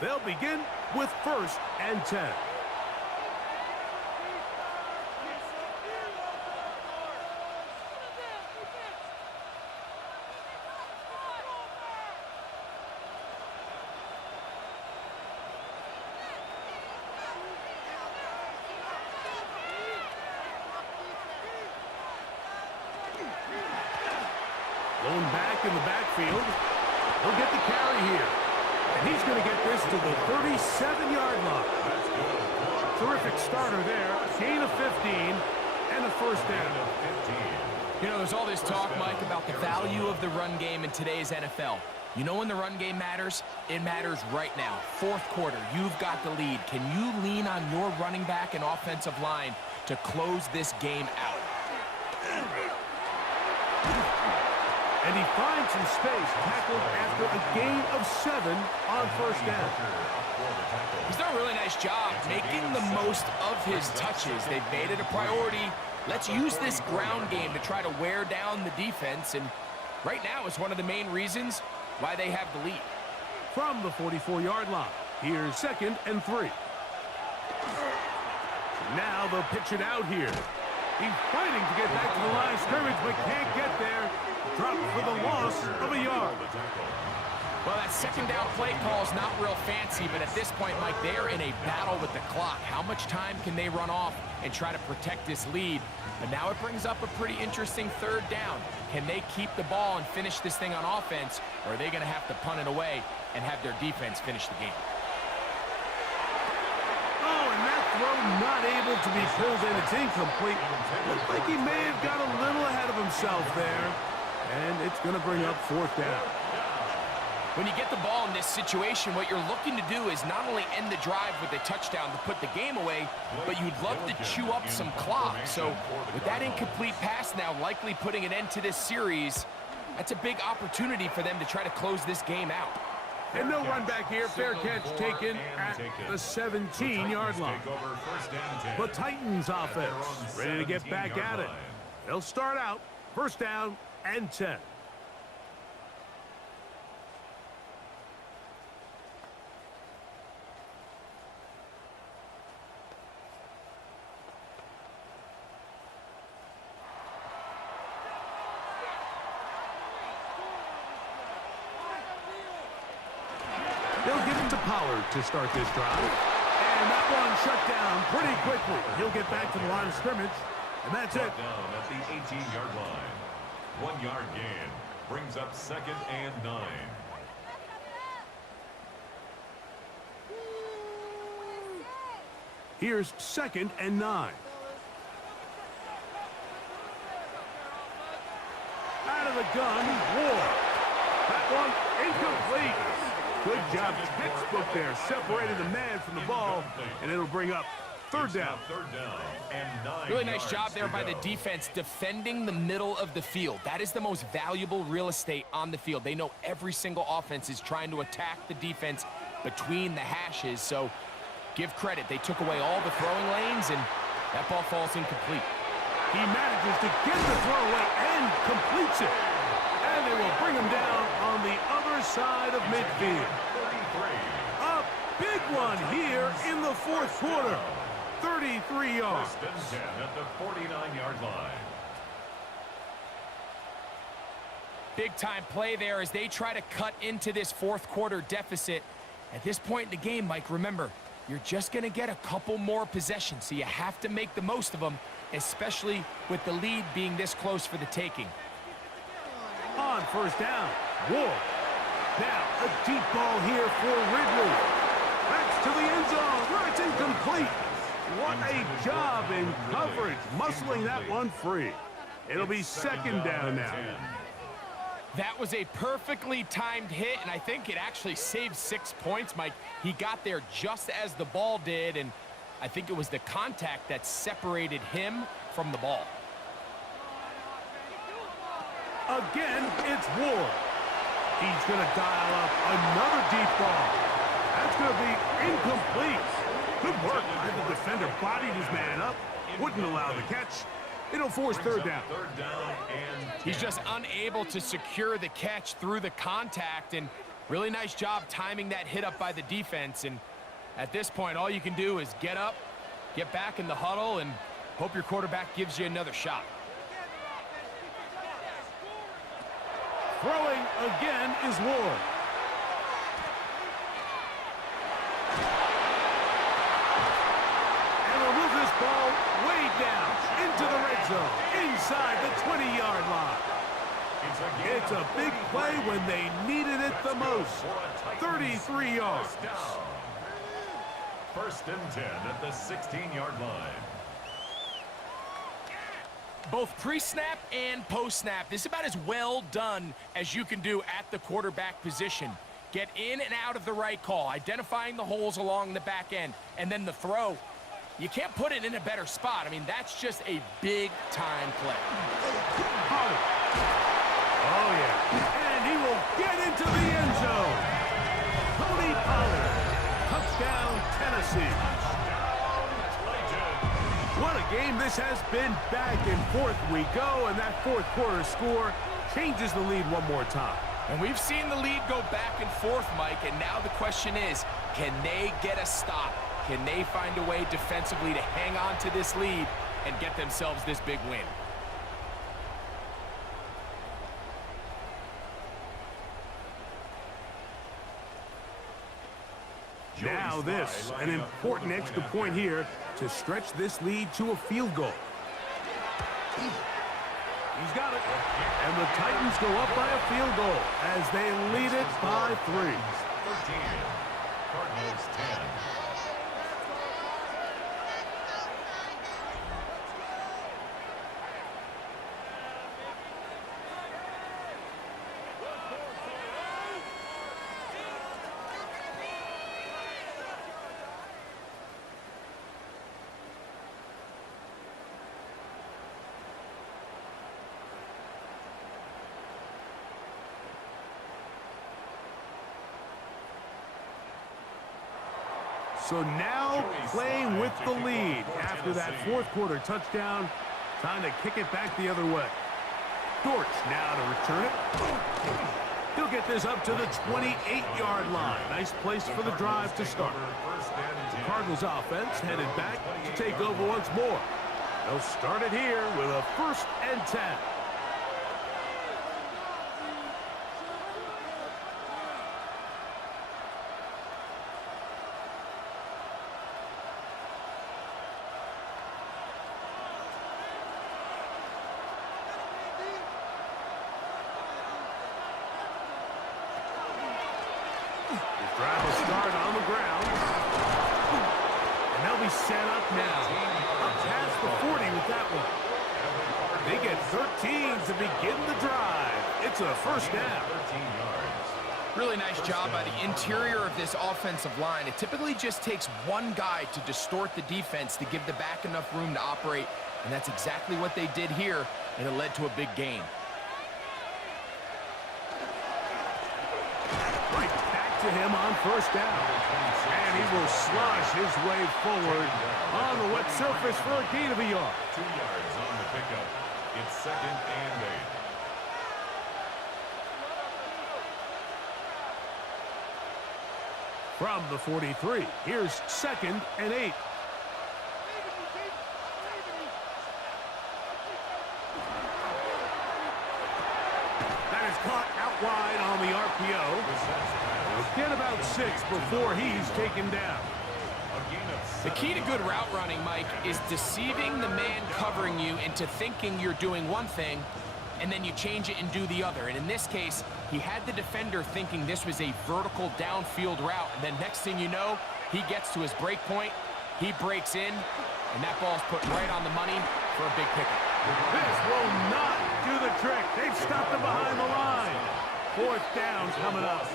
They'll begin with 1st and 10. back in the backfield. He'll get the carry here. And he's going to get this to the 37-yard line. Terrific starter there. Gain of 15 and a first down. You know, there's all this talk, Mike, about the value of the run game in today's NFL. You know when the run game matters? It matters right now. Fourth quarter, you've got the lead. Can you lean on your running back and offensive line to close this game out? And he finds some space, tackled after a gain of 7 on first down. He's done a really nice job making the most of his touches. They've made it a priority. Let's use this ground game to try to wear down the defense, and right now it's one of the main reasons why they have the lead. From the 44-yard line, here's 2nd and 3. Now they'll pitch it out here. He's fighting to get back to the line of scrimmage, but can't get there. Dropped for the loss of a yard. Well, that second down play call is not real fancy, but at this point, Mike, they're in a battle with the clock. How much time can they run off and try to protect this lead? But now it brings up a pretty interesting third down. Can they keep the ball and finish this thing on offense, or are they going to have to punt it away and have their defense finish the game? Oh, and that throw not able to be pulled in. It's incomplete. Looks like he may have got a little ahead of himself there. And it's going to bring up 4th down. When you get the ball in this situation, what you're looking to do is not only end the drive with a touchdown to put the game away, but you'd love to chew up some clock. So with that incomplete pass now likely putting an end to this series, that's a big opportunity for them to try to close this game out. And no run back here. Fair catch taken at the 17-yard line. The Titans offense ready to get back at it. They'll start out 1st down and 10. They'll give it to Pollard to start this drive. And that one shut down pretty quickly. He'll get back to the line of scrimmage, and that's it. Down at the 18-yard line. 1-yard gain brings up 2nd and 9. Here's 2nd and 9. Out of the gun, Ward. That one incomplete. Good job, textbook there. Separated the man from the ball, and it'll bring up 3rd down. 3rd down and 9. Really nice job there by the defense defending the middle of the field. That is the most valuable real estate on the field. They know every single offense is trying to attack the defense between the hashes, so give credit. They took away all the throwing lanes, and that ball falls incomplete. He manages to get the throw away and completes it. And they will bring him down on the other side of midfield. A big one here in the 4th quarter. 33 yards. 1st and 10 at the 49-yard line. Big-time play there as they try to cut into this 4th quarter deficit. At this point in the game, Mike, remember, you're just going to get a couple more possessions, so you have to make the most of them, especially with the lead being this close for the taking. On 1st down, Ward. Now, a deep ball here for Ridley. That's to the end zone, where it's incomplete. What a job in coverage, muscling that one free. It'll be 2nd down now. That was a perfectly timed hit, and I think it actually saved 6 points, Mike. He got there just as the ball did, and I think it was the contact that separated him from the ball. Again, it's Ward. He's going to dial up another deep ball. That's going to be incomplete. Good work by the defender. Bodied his man up. Wouldn't allow the catch. It'll force 3rd down. 3rd down and 10. He's just unable to secure the catch through the contact, and really nice job timing that hit up by the defense. And at this point, all you can do is get up, get back in the huddle, and hope your quarterback gives you another shot. Throwing again is Ward. And will move this ball way down into the red zone, inside the 20-yard line. It's That's a big play when they needed it the most. 33 yards. First and 10 at the 16-yard line. Both pre-snap and post-snap, this is about as well done as you can do at the quarterback position. Get in and out of the right call, identifying the holes along the back end, and then the throw. You can't put it in a better spot. I mean, that's just a big-time play. Oh, yeah. And he will get into the end zone. Tony Pollard. Touchdown, Tennessee. What a game this has been. Back and forth we go, and that fourth quarter score changes the lead one more time. And we've seen the lead go back and forth, Mike, and now the question is, can they get a stop? Can they find a way defensively to hang on to this lead and get themselves this big win? Now this, an important extra point here to stretch this lead to a field goal. He's got it. And the Titans go up by a field goal as they lead it by 3. 13. Cardinals 10. So now playing with the lead after that fourth quarter touchdown. Time to kick it back the other way. Dortch now to return it. He'll get this up to the 28-yard line. Nice place for the drive to start. The Cardinals offense headed back to take over once more. They'll start it here with a 1st and 10. Drive will start on the ground. And they'll be set up now. Up past the 40 with that one. They get 13 to begin the drive. It's a 1st down. 13 yards. Really nice job by the interior of this offensive line. It typically just takes one guy to distort the defense to give the back enough room to operate, and that's exactly what they did here, and it led to a big gain. Right back to him on 1st down. And he will slosh his way forward on the wet surface for a gain of a yard. 2 yards on the pickup. It's 2nd and 8. From the 43, here's 2nd and 8. That is caught out wide on the RPO. He'll get about 6 before he's taken down. The key to good route running, Mike, is deceiving the man covering you into thinking you're doing one thing, and then you change it and do the other. And in this case, he had the defender thinking this was a vertical downfield route, and then next thing you know, he gets to his break point, he breaks in, and that ball's put right on the money for a big pickup. This will not do the trick. They've stopped him behind the line. 4th down coming up.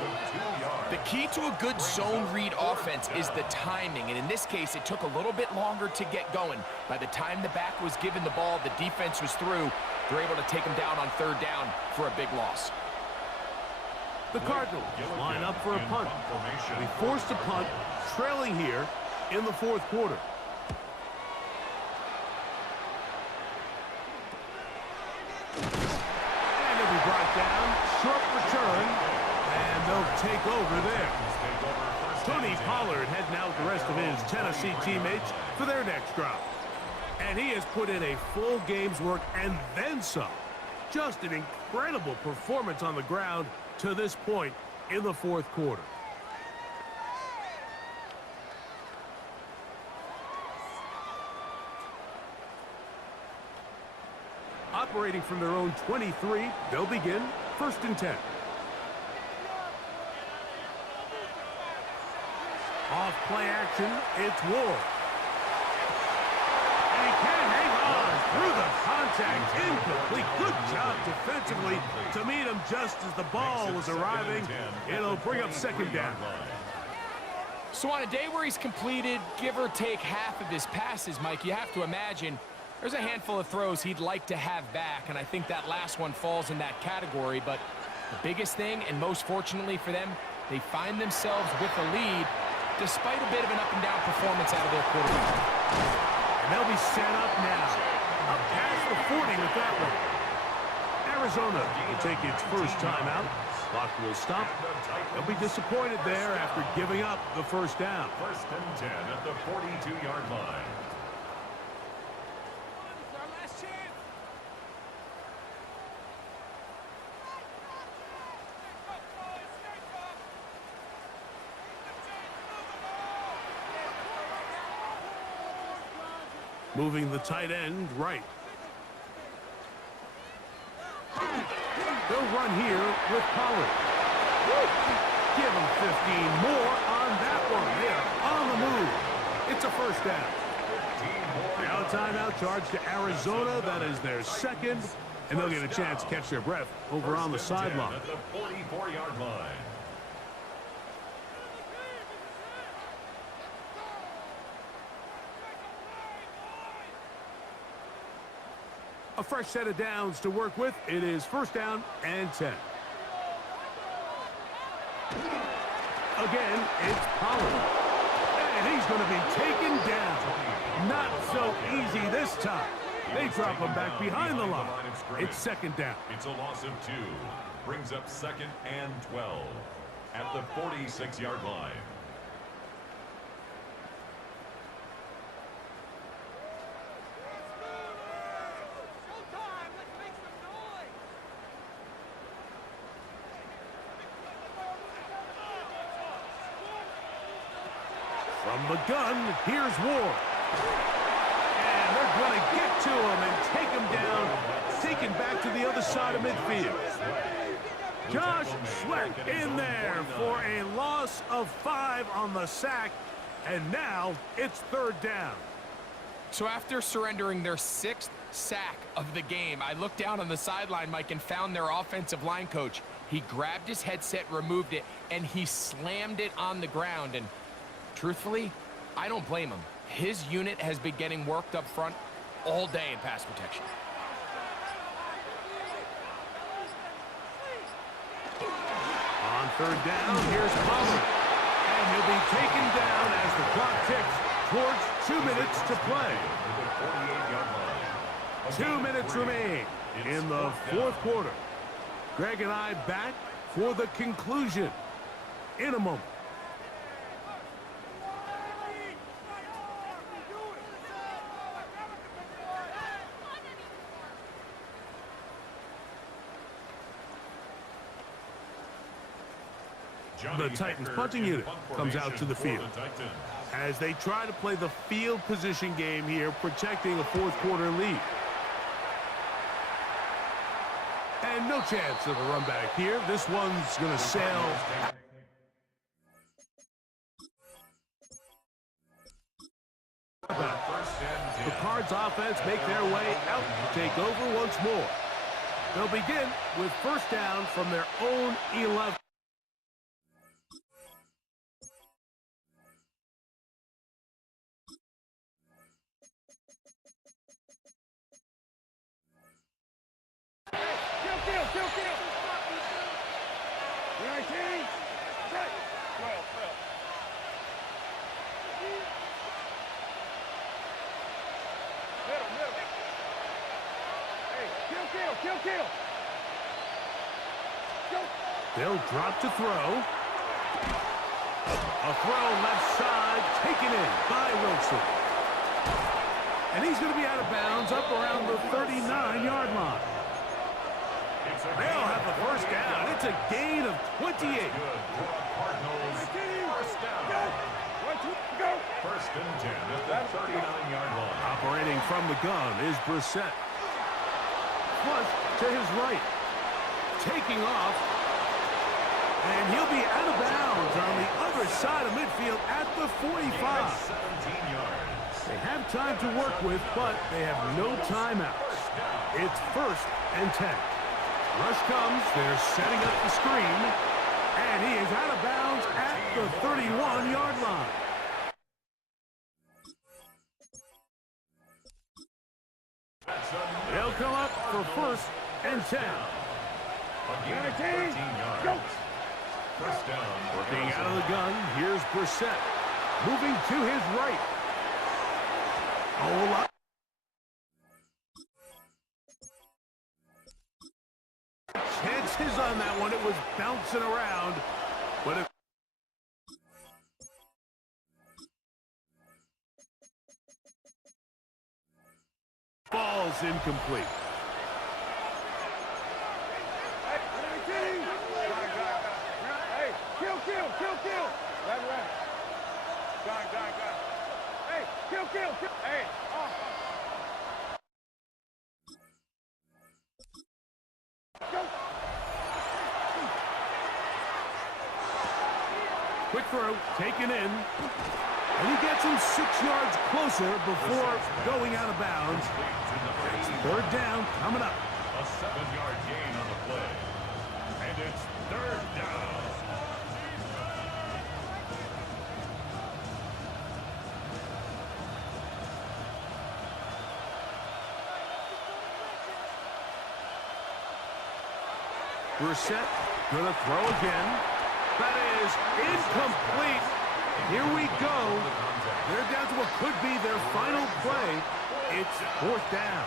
The key to a good zone read offense is the timing, and in this case, it took a little bit longer to get going. By the time the back was given the ball, the defense was through. They're able to take him down on 3rd down for a big loss. The Cardinals line up for a punt. They forced a punt, trailing here in the 4th quarter. And they'll be brought down. Short return, and they'll take over there. Tony Pollard heading out with the rest of his Tennessee teammates for their next drive. And he has put in a full game's work and then some. Just an incredible performance on the ground to this point in the 4th quarter. Operating from their own 23, they'll begin First and 10. Off play action, it's Ward. And he can't hang on through the contact. Incomplete. Good job defensively to meet him just as the ball was arriving. It'll bring up second down. So on a day where he's completed, give or take half of his passes, Mike, you have to imagine there's a handful of throws he'd like to have back, and I think that last one falls in that category. But the biggest thing, and most fortunately for them, they find themselves with a lead despite a bit of an up-and-down performance out of their quarterback. And they'll be set up now. Up past the 40 with that one. Arizona will take its first timeout. Clock will stop. They'll be disappointed there after giving up the first down. First and 10 at the 42-yard line. Moving the tight end right. They'll run here with Pollard. Give him 15 more on that one. They're on the move. It's a first down. Now a timeout charge to Arizona. That is their second. And they'll get a chance to catch their breath over on the sideline. At the 44-yard line. A fresh set of downs to work with. It is first down and 10. Again, it's Pollard. And he's going to be taken down. Not so easy this time. They drop him back behind the line. It's second down. It's a loss of 2. Brings up second and 12 at the 46-yard line. From the gun, here's Ward. And they're going to get to him and take him down, taken back to the other side of midfield. Josh Sweat in there for a loss of 5 on the sack, and now it's third down. So after surrendering their 6th sack of the game, I looked down on the sideline, Mike, and found their offensive line coach. He grabbed his headset, removed it, and he slammed it on the ground. And truthfully, I don't blame him. His unit has been getting worked up front all day in pass protection. On third down, here's Pollard. And he'll be taken down as the clock ticks towards 2 minutes to play. 2 minutes remain in the fourth quarter. Greg and I back for the conclusion in a moment. The Titans punting unit comes out to the field as they try to play the field position game here, protecting a fourth quarter lead. And no chance of a run back here. This one's going to sail. The Cards offense make their way out to take over once more. They'll begin with first down from their own 11. They'll drop to throw. A throw left side, taken in by Wilson. And he's going to be out of bounds up around the 39-yard line. They'll have the first down. It's a gain of 28. Cardinals, first down. First and 10 at the 39-yard line. Operating from the gun is Brissett. Flush to his right. taking off. And he'll be out of bounds on the other side of midfield at the 45. 17 yards. They have time to work with, but they have no timeouts. It's 1st and 10. Rush comes. They're setting up the screen. And he is out of bounds at the 31-yard line. They'll come up for 1st and 10. Again, 13 yards. First down. Working out of the gun, here's Brissett. Moving to his right. Oh, lot. Chances on that one. It was bouncing around, but it falls incomplete. Kill. Right. Got. Hey, kill. Hey, Go. Quick throw, taken in. And he gets him 6 yards closer before going out of bounds. It's 3rd down coming up. A 7-yard gain on the play. And it's 3rd down. Brissett gonna throw again. That is incomplete. Here we go. They're down to what could be their final play. It's 4th down.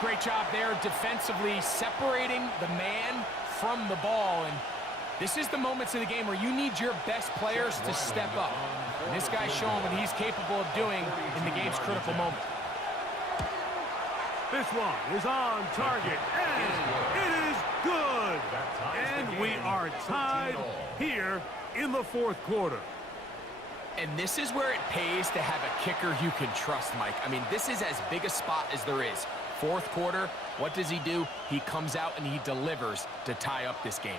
Great job there defensively, separating the man from the ball. And this is the moments in the game where you need your best players to step up. And this guy's showing what he's capable of doing in the game's critical moment. This one is on target, and it is good. And we are tied here in the 4th quarter. And this is where it pays to have a kicker you can trust, Mike. I mean, this is as big a spot as there is. 4th quarter, what does he do? He comes out and he delivers to tie up this game.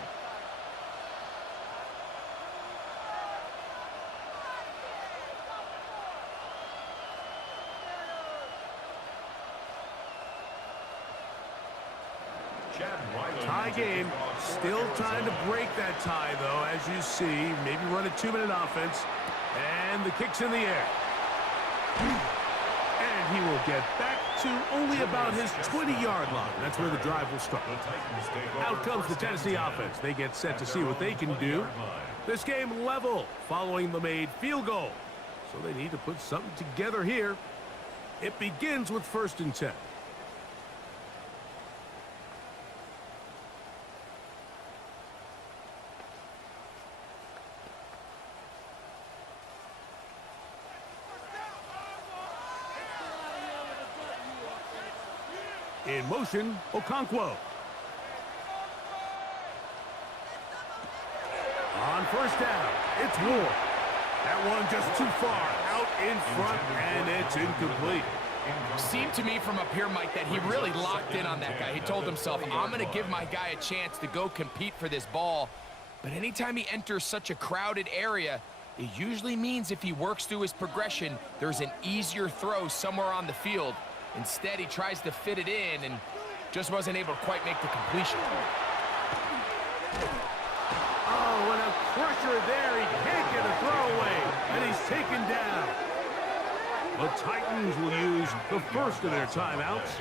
Tie game. Still trying to break that tie, though, as you see. Maybe run a 2-minute offense. And the kick's in the air. And he will get back to only about his 20-yard line. That's where the drive will start. Out comes the Tennessee offense. They get set to see what they can do. This game level following the made field goal. So they need to put something together here. It begins with 1st and 10. In motion, Okonkwo. On 1st down, it's Ward. That one just too far out in front, and it's incomplete. Seemed to me from up here, Mike, that he really locked in on that guy. He told himself, I'm going to give my guy a chance to go compete for this ball. But anytime he enters such a crowded area, it usually means if he works through his progression, there's an easier throw somewhere on the field. Instead, he tries to fit it in and just wasn't able to quite make the completion. Oh, and a crusher there. He can't get a throwaway, and he's taken down. The Titans will use the 1st of their timeouts.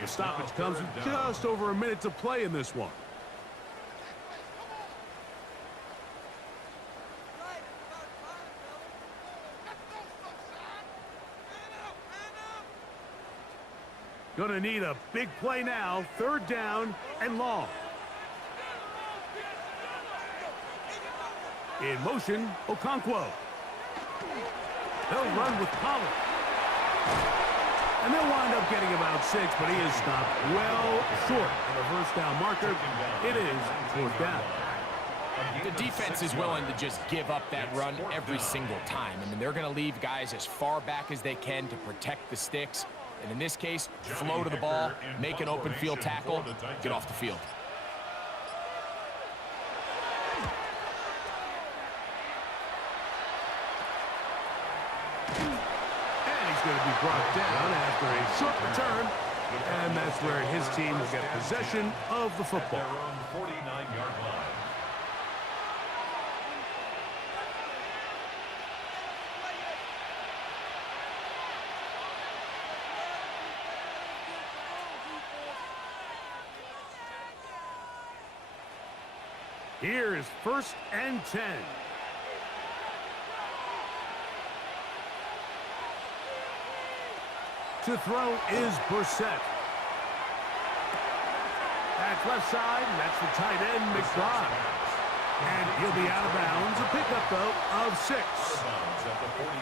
The stoppage comes with just over a minute to play in this one. Gonna need a big play now. 3rd down and long. In motion, Okonkwo. They'll run with Pollard. And they'll wind up getting about 6, but he is stopped well short of the 1st down marker. It is 4th down. The defense is willing to just give up that run every single time. I mean, they're going to leave guys as far back as they can to protect the sticks. And in this case, flow to the ball, make an open field tackle, get off the field. is going to be brought down after a short return, and that's where his team will get possession of the football. At their own 49-yard line. Here is 1st and 10. To throw is Brissett. That's left side, and that's the tight end, McBride. And he'll be out of bounds. A pickup, though, of 6.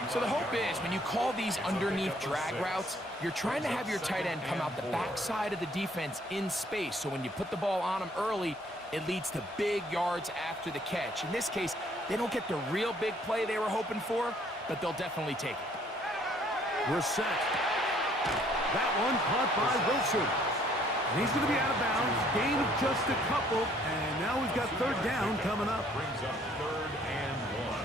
So the hope is when you call these underneath drag routes, you're trying to have your tight end come out the backside of the defense in space. So when you put the ball on him early, it leads to big yards after the catch. In this case, they don't get the real big play they were hoping for, but they'll definitely take it. Brissett. That one caught by Wilson. And he's going to be out of bounds. Gain of just a couple. And now we've got 3rd down coming up. Brings up 3rd and 1.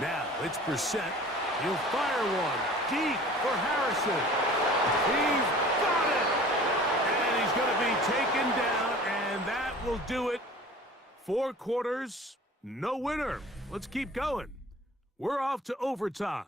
Now it's Brissett. He'll fire one deep for Harrison. He's got it! And he's going to be taken down, and that will do it. 4 quarters, no winner. Let's keep going. We're off to overtime.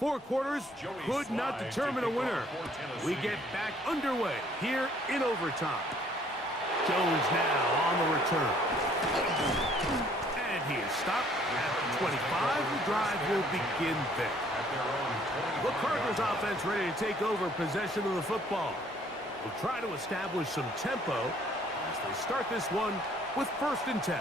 Four quarters could not determine a winner. We get back underway here in overtime. Jones now on the return. And he is stopped at 25. The drive will begin there. The Cardinals offense ready to take over possession of the football. We'll try to establish some tempo as they start this one with 1st and 10.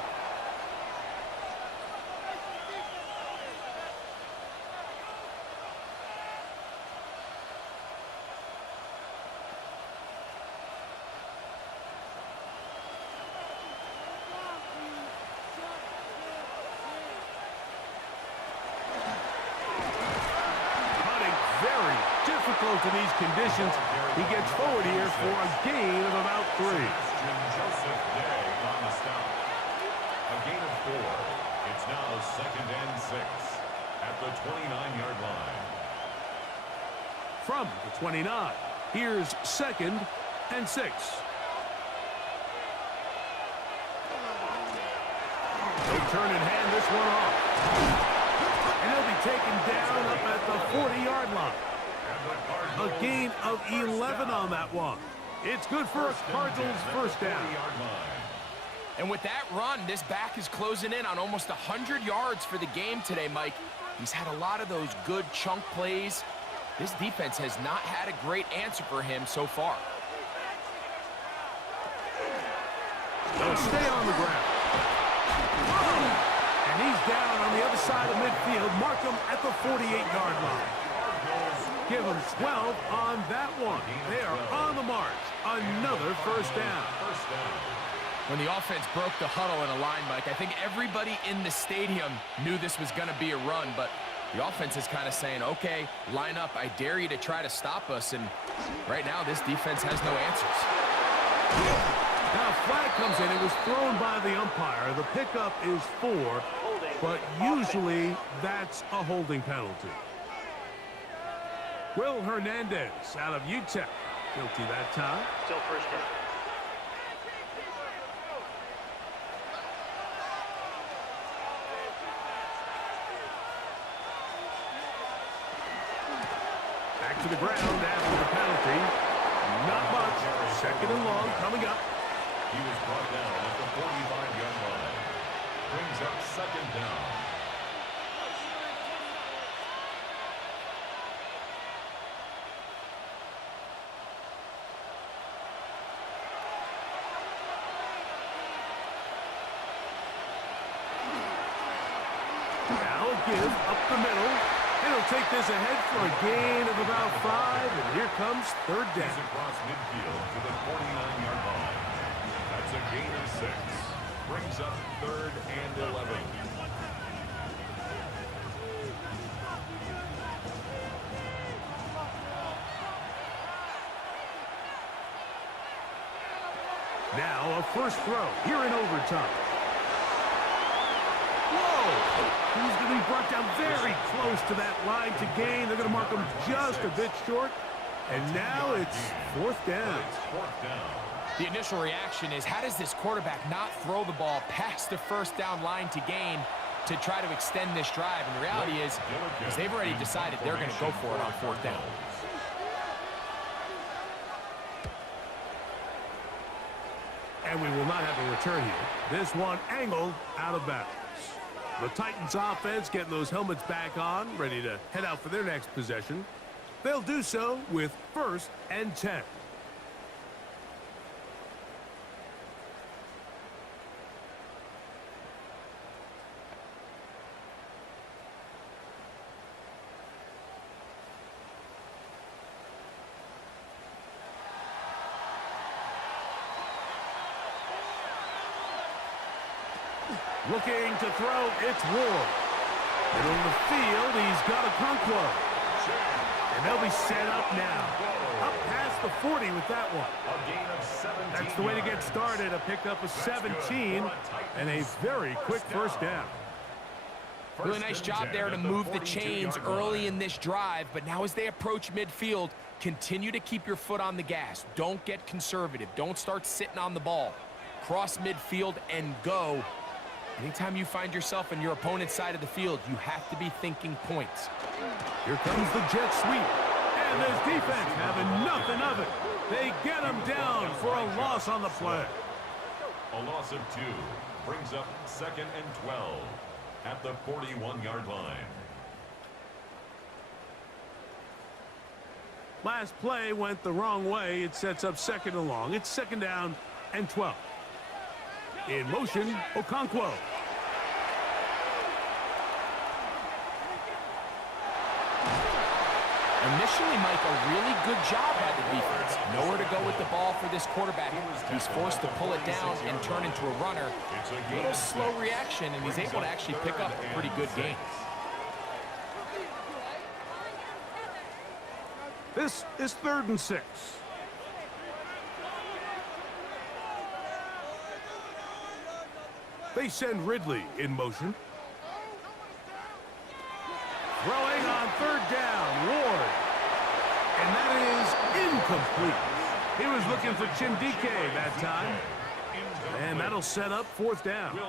To these conditions, he gets forward here for a gain of about 3. Joseph Day on the stop. A gain of 4. It's now 2nd and 6 at the 29-yard line. From the 29, here's 2nd and 6. He'll turn and hand this one off. And he'll be taken down up at the 40-yard line. A gain of 11 on that one. It's good for a Cardinals 1st down. And with that run, this back is closing in on almost 100 yards for the game today, Mike. He's had a lot of those good chunk plays. This defense has not had a great answer for him so far. They'll stay on the ground. And he's down on the other side of midfield. Mark him at the 48-yard line. Give them 12 on that one. They are on the march. Another 1st down. When the offense broke the huddle in a line, Mike, I think everybody in the stadium knew this was going to be a run, but the offense is kind of saying, okay, line up. I dare you to try to stop us, and right now this defense has no answers. Now a flag comes in. It was thrown by the umpire. The pickup is 4, but usually that's a holding penalty. Will Hernandez out of UTEP. Guilty that time. Still 1st down. to the ground after the penalty. Not much. Second and long coming up. He was brought down at the 45-yard line. Brings up second down. Now give up the middle. He'll take this ahead for a gain of about 5, and here comes third He's down. across midfield to the 49-yard line. That's a gain of 6. Brings up third and 11. Now a first throw here in overtime. Whoa! He's going to be brought down very close to that line to gain. They're going to mark him just a bit short. And now it's fourth down. The initial reaction is, how does this quarterback not throw the ball past the first down line to gain to try to extend this drive? And the reality is they've already decided they're going to go for it on fourth down. And we will not have a return here. This one angled out of bounds. The Titans offense getting those helmets back on, ready to head out for their next possession. They'll do so with 1st and 10. Looking to throw, it's Ward. Middle of the field, he's got a Conquo. And they'll be set up now. Up past the 40 with that one. A gain of 17. That's the way to get started. A pickup of 17 and a very quick first down. Really nice job there to move the chains early in this drive, but now as they approach midfield, continue to keep your foot on the gas. Don't get conservative. Don't start sitting on the ball. Cross midfield and go. Anytime you find yourself on your opponent's side of the field, you have to be thinking points. Here comes the jet sweep. And this defense having nothing of it. They get him down for a loss on the play. A loss of 2 brings up 2nd and 12 at the 41-yard line. Last play went the wrong way. It sets up second and long. It's second down and 12. In motion, Okonkwo. Initially, Mike, a really good job by the defense. Nowhere to go with the ball for this quarterback. He's forced to pull it down and turn into a runner. A little slow reaction, and he's able to actually pick up a pretty good gain. This is 3rd and 6. They send Ridley in motion. Throwing on 3rd down, Ward. And that is incomplete. He was looking for Chindike that time. And that'll set up 4th down.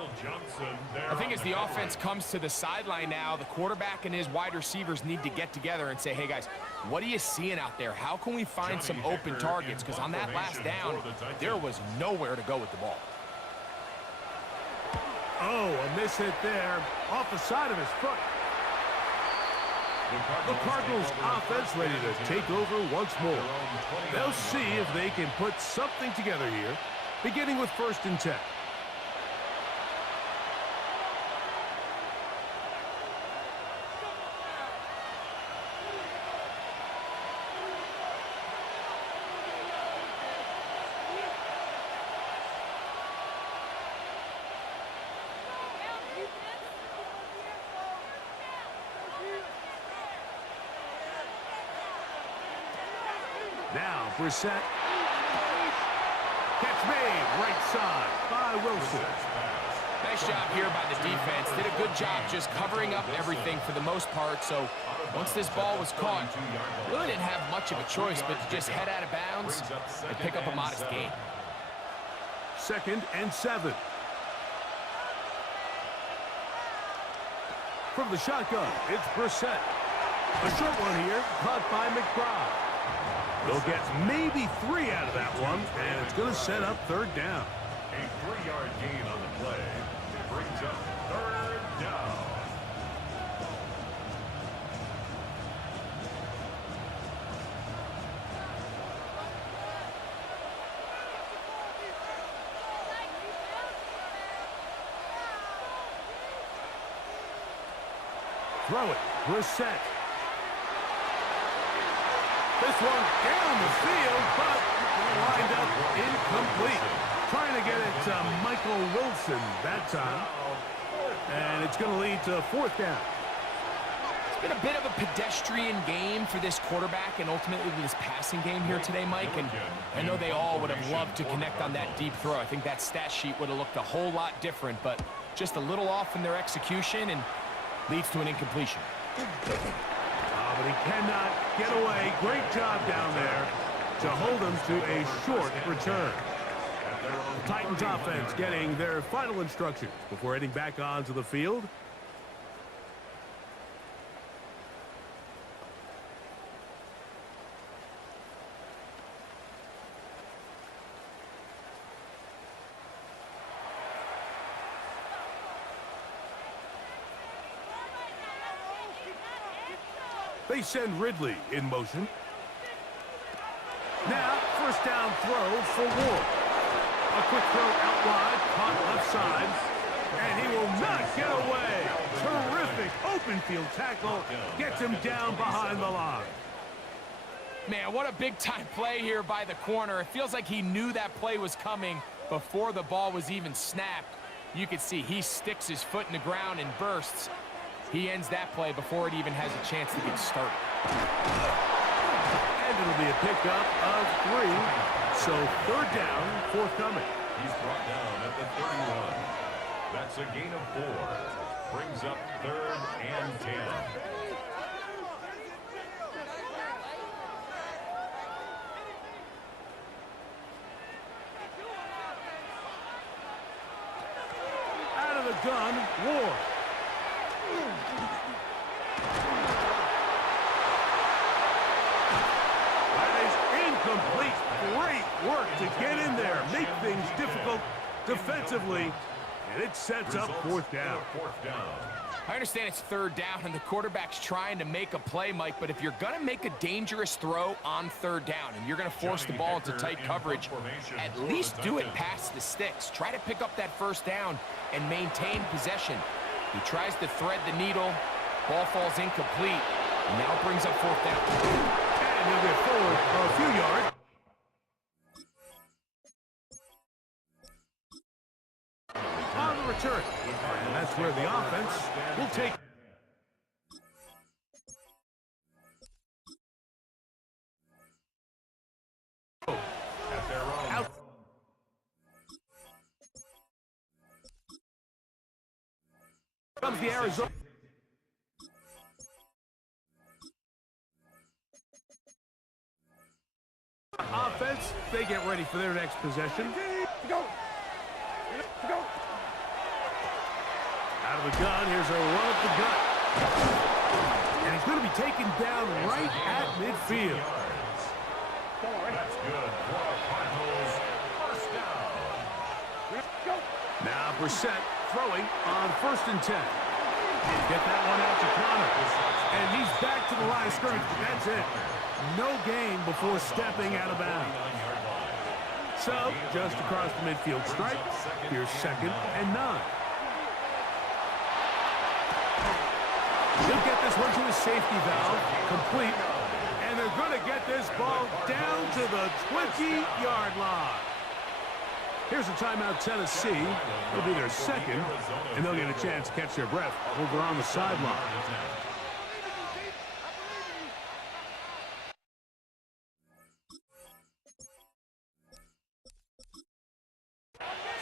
I think as the offense comes to the sideline now, the quarterback and his wide receivers need to get together and say, hey, guys, what are you seeing out there? How can we find some open targets? Because on that last down, there was nowhere to go with the ball. Oh, a miss hit there off the side of his foot. The Cardinals offense ready to take over once more. They'll see if they can put something together here, beginning with 1st and 10. Now, Brissett. Catch made, right side by Wilson. Nice job here by the defense. Did a good job just covering up everything for the most part. So once this ball was caught, really didn't have much of a choice but to just head out of bounds and pick up a modest gain. 2nd and 7. From the shotgun, it's Brissett. A short one here, caught by McBride. They'll get maybe 3 out of that one, and it's going to set up third down. A 3-yard gain on the play. Brings up third down. Throw it. Brissett. This one down the field, but lined up incomplete. Trying to get it to Michael Wilson that time. And it's going to lead to fourth down. It's been a bit of a pedestrian game for this quarterback and ultimately this passing game here today, Mike. And I know they all would have loved to connect on that deep throw. I think that stat sheet would have looked a whole lot different, but just a little off in their execution and leads to an incompletion. But he cannot get away. Great job down there to hold him to a short return. The Titans offense getting their final instructions before heading back onto the field. They send Ridley in motion. Now, first down throw for Ward. A quick throw out wide, caught left side, and he will not get away. Terrific open field tackle, gets him down behind the line. Man, what a big-time play here by the corner. It feels like he knew that play was coming before the ball was even snapped. You can see he sticks his foot in the ground and bursts. He ends that play before it even has a chance to get started. And it'll be a pickup of 3. So third down, forthcoming. He's brought down at the 31. That's a gain of 4. Brings up third and 10. Out of the gun, Ward. That is incomplete. Great work to get in there, make things difficult defensively, and it sets up fourth down. I understand it's third down and the quarterback's trying to make a play, Mike, but if you're going to make a dangerous throw on third down and you're going to force the ball into tight coverage, at least do it past the sticks. Try to pick up that first down and maintain possession. He tries to thread the needle. Ball falls incomplete. And now brings up fourth down. And he'll get forward a few yards. On the return. And that's where the offense will take. Out. Comes the Arizona. Offense, they get ready for their next possession. Go. Go. Out of the gun, here's a run up the gut. And he's going to be taken down right at midfield. That's good for the Cardinals. First down. Go. Now Brissett throwing on 1st and 10. Get that one out to Connor. And he's back to the line of scrimmage. That's it. No gain before stepping out of bounds. So, just across the midfield stripe, here's 2nd and 9. He'll get this one to his safety valve, complete, and they're going to get this ball down to the 20-yard line. Here's a timeout, Tennessee. It'll be their 2nd, and they'll get a chance to catch their breath over on the sideline.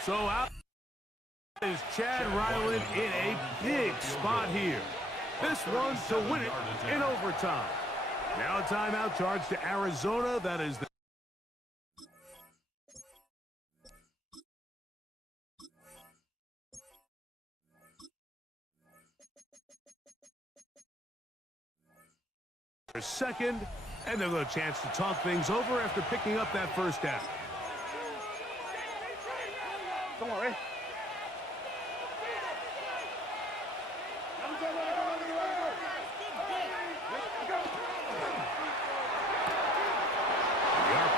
So out is Chad Ryland in a big spot here. This one to win it in overtime. Now a timeout charge to Arizona. That is the For second, and they'll get a chance to talk things over after picking up that first down. Don't worry.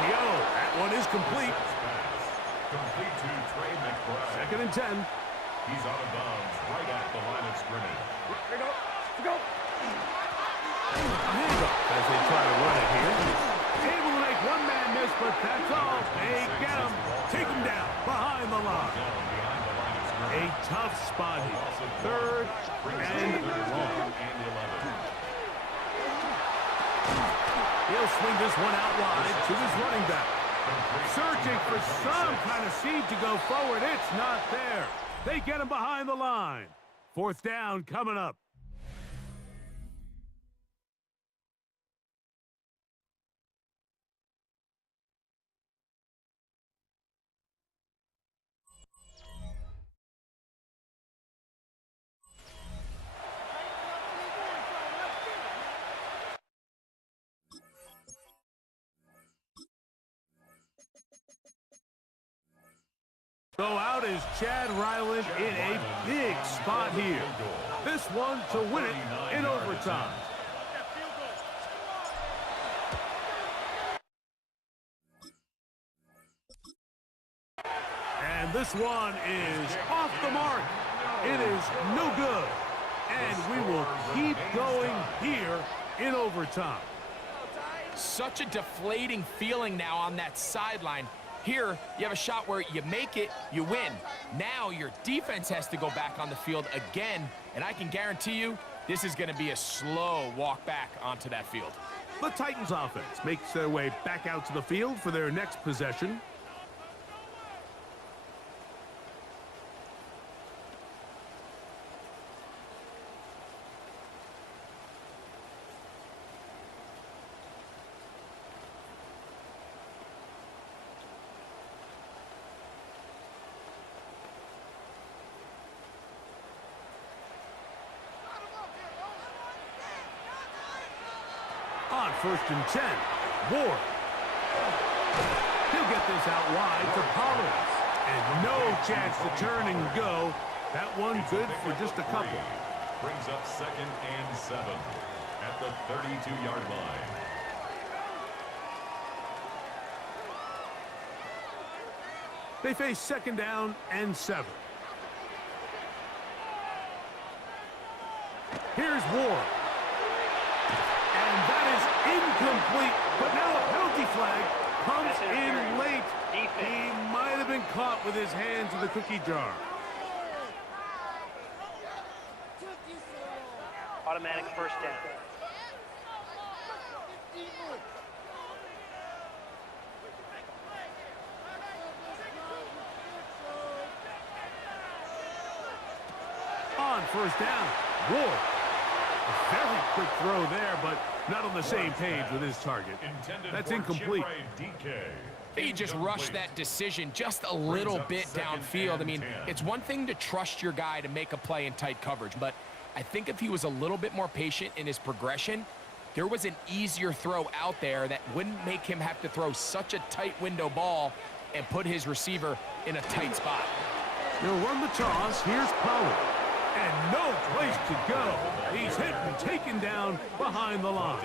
That one is complete. Complete to Trey McBride. Second and 10. He's out of bounds right at the line of scrimmage. Here we go. Here we go. A handoff as they try to run it here. Able to make one man miss, but that's all. They get him. Take him down behind the line. A tough spot here. Third and long. He'll swing this one out wide to his running back. Searching for some kind of seed to go forward. It's not there. They get him behind the line. Fourth down coming up. So out is Chad Ryland in a big spot here. This one to win it in overtime. And this one is off the mark. It is no good. And we will keep going here in overtime. Such a deflating feeling now on that sideline. Here, you have a shot where you make it, you win. Now your defense has to go back on the field again, and I can guarantee you this is going to be a slow walk back onto that field. The Titans offense makes their way back out to the field for their next possession. On first and 10, Ward. He'll get this out wide to Pollard. And no chance to turn and go. That one good for just a couple. Brings up second and 7 at the 32-yard line. They face second down and 7. Here's Ward. And that is incomplete, but now a penalty flag comes in late. He might have been caught with his hands in the cookie jar. Automatic first down. On first down, Ward. A very quick throw there, but not on the same page with his target. That's incomplete. He just rushed that decision just a little bit downfield. I mean, it's one thing to trust your guy to make a play in tight coverage, but I think if he was a little bit more patient in his progression, there was an easier throw out there that wouldn't make him have to throw such a tight window ball and put his receiver in a tight spot. He'll run the toss. Here's Pollard. And no place to go. He's hit and taken down behind the line.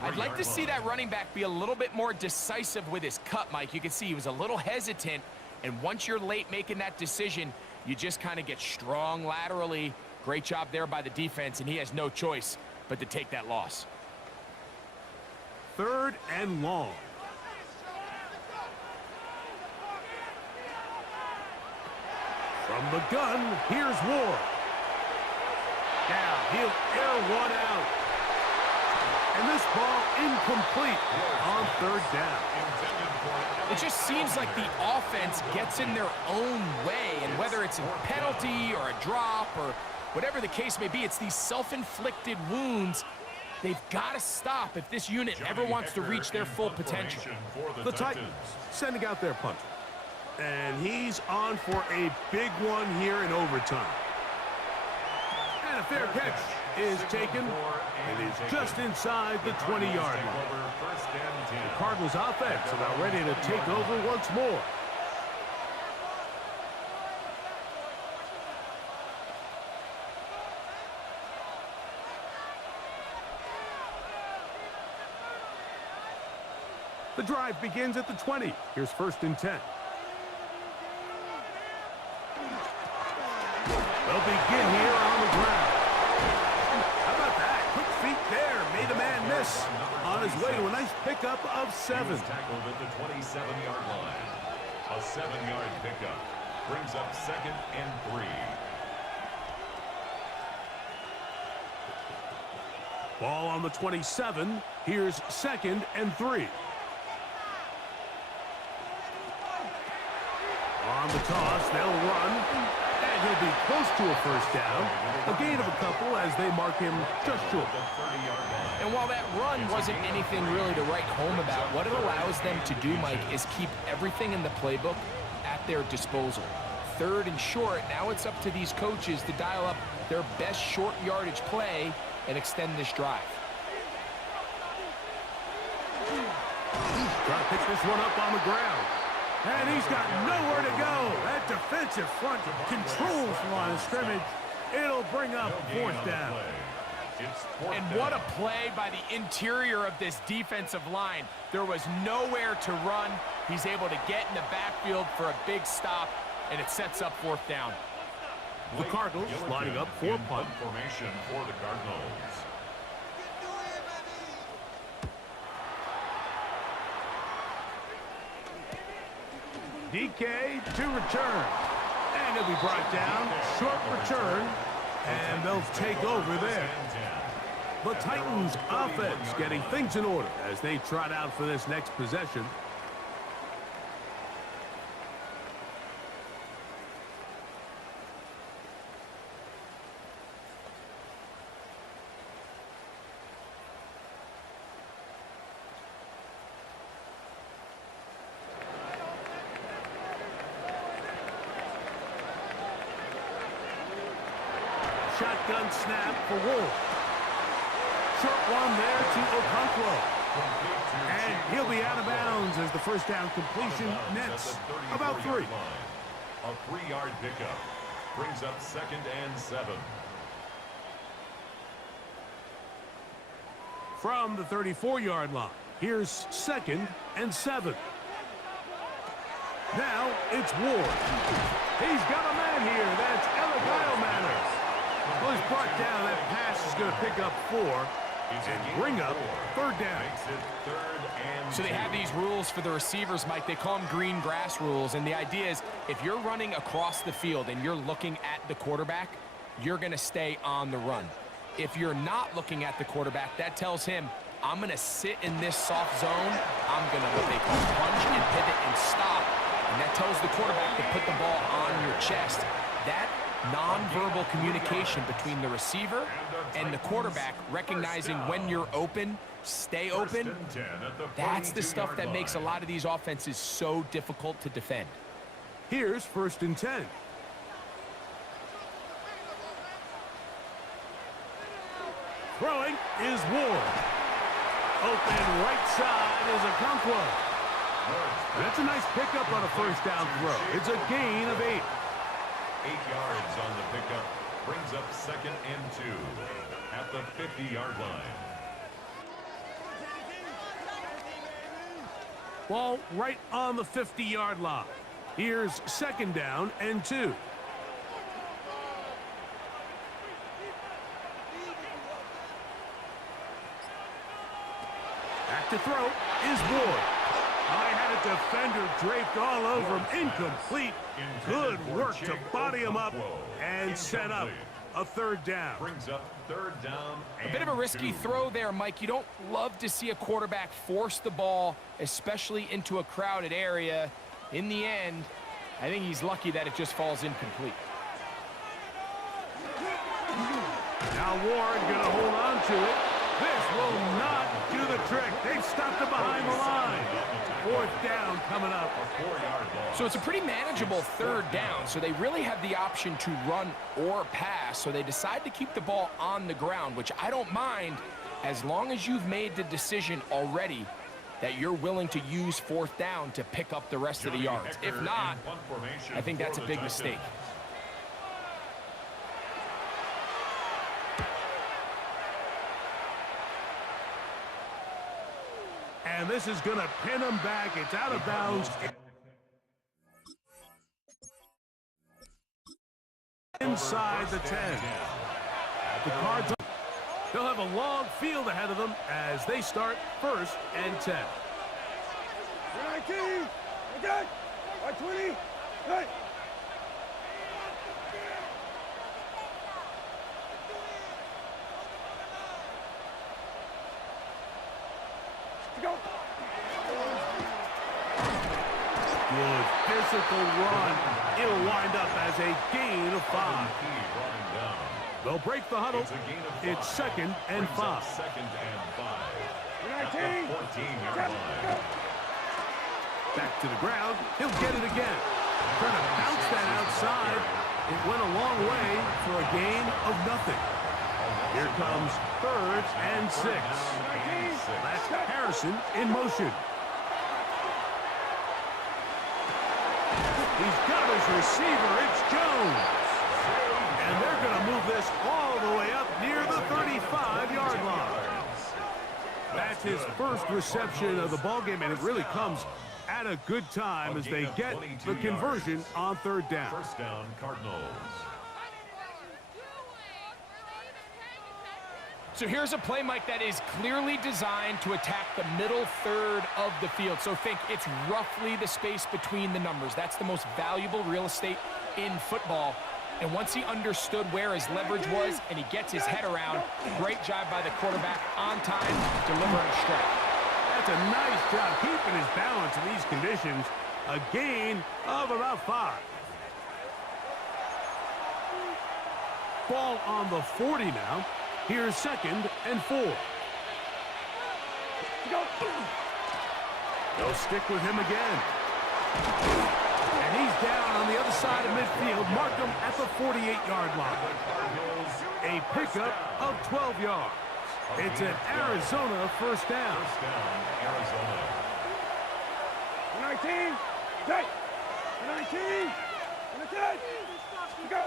I'd like to see that running back be a little bit more decisive with his cut, Mike. You can see he was a little hesitant, and once you're late making that decision, you just kind of get strong laterally. Great job there by the defense, and he has no choice but to take that loss. Third and long. From the gun, here's Ward. Now he'll air one out. And this ball incomplete on third down. It just seems like the offense gets in their own way, and whether it's a penalty or a drop or whatever the case may be, it's these self-inflicted wounds. They've got to stop if this unit ever wants to reach their full potential. The Titans sending out their punter. And he's on for a big one here in overtime. And a fair catch is taken. It is just inside the 20-yard line. The Cardinals offense about ready to take over once more. The drive begins at the 20. Here's 1st and 10. They'll begin here on the ground. How about that? Quick feet there. Made a man miss. On his way to a nice pickup of 7. He was tackled at the 27-yard line. A 7-yard pickup brings up 2nd and 3. Ball on the 27. Here's 2nd and 3. On the toss, they'll run, and he'll be close to a 1st down. A gain of a couple as they mark him just short. And while that run wasn't anything really to write home about, what it allows them to do, Mike, is keep everything in the playbook at their disposal. 3rd and short, now it's up to these coaches to dial up their best short yardage play and extend this drive. Trying to pick this one up on the ground. And he's got nowhere to go. That defensive front controls the line of scrimmage. It'll bring up 4th down. And what a play by the interior of this defensive line. There was nowhere to run. He's able to get in the backfield for a big stop, and it sets up 4th down. The Cardinals lining up for punt. Formation for the Cardinals. DK to return. And he'll be brought down. Short return. And they'll take over there. The Titans offense getting things in order as they trot out for this next possession. Shotgun snap for Wolf. Short one there to Okonkwo. And he'll be out of bounds as the 1st down completion nets about 3. A 3-yard pickup brings up 2nd and 7. From the 34-yard line, here's 2nd and 7. Now it's Ward. He's got a man here. That's Elikyle Manners. Well, he's brought down. That pass is going to pick up 4 and bring up 3rd down. So they have these rules for the receivers, Mike. They call them green grass rules. And the idea is if you're running across the field and you're looking at the quarterback, you're going to stay on the run. If you're not looking at the quarterback, that tells him, I'm going to sit in this soft zone. I'm going to what they call punch and pivot and stop. And that tells the quarterback to put the ball on your chest. That nonverbal communication between the receiver and the quarterback, recognizing when you're open, stay open, that's the stuff that makes a lot of these offenses so difficult to defend. Here's 1st and 10. Throwing is Ward. Open right side is Okonkwo. That's a nice pickup on a 1st down throw. It's a gain of 8. 8 yards on the pickup brings up 2nd and 2 at the 50-yard line. Ball right on the 50-yard line. Here's 2nd down and 2. Back to throw is Ward. I had a defender draped all over him. Incomplete. Good work to body him up and set up a 3rd down. Brings up 3rd down and A bit of a risky throw there, Mike. You don't love to see a quarterback force the ball, especially into a crowded area. In the end, I think he's lucky that it just falls incomplete. Now Ward going to hold on to it. This will not do the the trick. They've stopped it behind the line. Fourth down coming up. So it's a pretty manageable third down, so they really have the option to run or pass, so they decide to keep the ball on the ground, which I don't mind as long as you've made the decision already that you're willing to use fourth down to pick up the rest of the yards. If not, I think that's a big mistake. And this is going to pin him back. It's out of bounds. Inside the 10. The Cards, they'll have a long field ahead of them as they start 1st and 10. 19, again, 20, hey. Go. Good physical run. It'll wind up as a gain of 5. They'll break the huddle. It's 2nd and 5. 19, Back to the ground. He'll get it again. Trying to bounce that outside. It went a long way for a gain of nothing. Here comes 3rd and 6. That's Harrison in motion. He's got his receiver. It's Jones. And they're going to move this all the way up near the 35-yard line. That's his first reception of the ballgame, and it really comes at a good time as they get the conversion on 3rd down. First down, Cardinals. So here's a play, Mike, that is clearly designed to attack the middle third of the field. So think it's roughly the space between the numbers. That's the most valuable real estate in football. And once he understood where his leverage was and he gets his head around, great job by the quarterback on time, delivering a strike. That's a nice job keeping his balance in these conditions. A gain of about 5. Ball on the 40 now. Here's 2nd and 4. They'll stick with him again. And he's down on the other side of midfield. Mark him at the 48-yard line. A pickup of 12 yards. It's an Arizona first down. 19, take, 19, and a 10, go.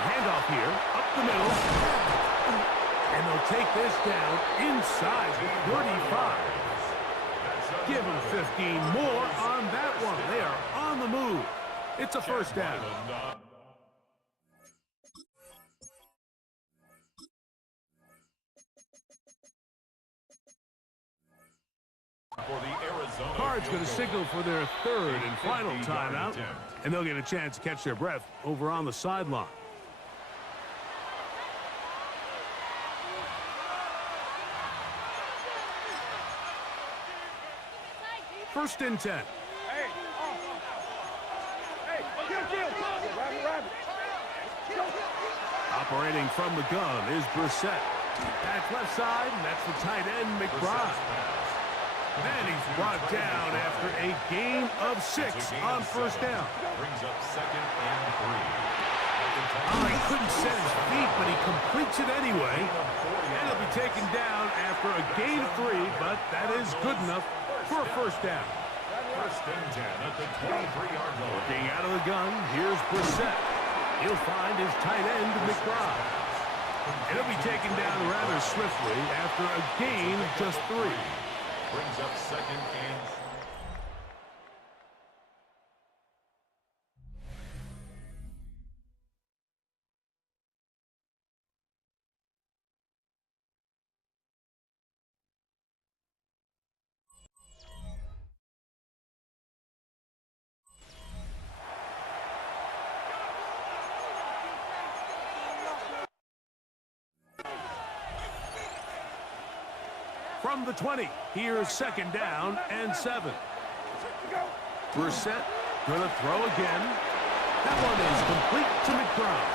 Handoff here, up the middle. And they'll take this down inside the 35. Give them 15 more on that one. They are on the move. It's a first down. Cards going to signal for their 3rd and final timeout, and they'll get a chance to catch their breath over on the sideline. First and 10. Hey, kill. Rabbit. Go. Operating from the gun is Brissett. That's left side, and that's the tight end, McBride. And he's brought down after a gain of 6 on first down. Brings up 2nd and 3. Oh, he couldn't set his feet, but he completes it anyway. And he'll be taken down after a gain of 3, but that is good enough for a first down. First and 10 at the 23-yard line. Looking out of the gun, here's Brissett. He'll find his tight end, McBride. And he'll be taken down rather swiftly after a gain of just 3. Brings up 2nd and 3. From the 20, here's 2nd down and 7. Brissett gonna throw again. That one is complete to McBride.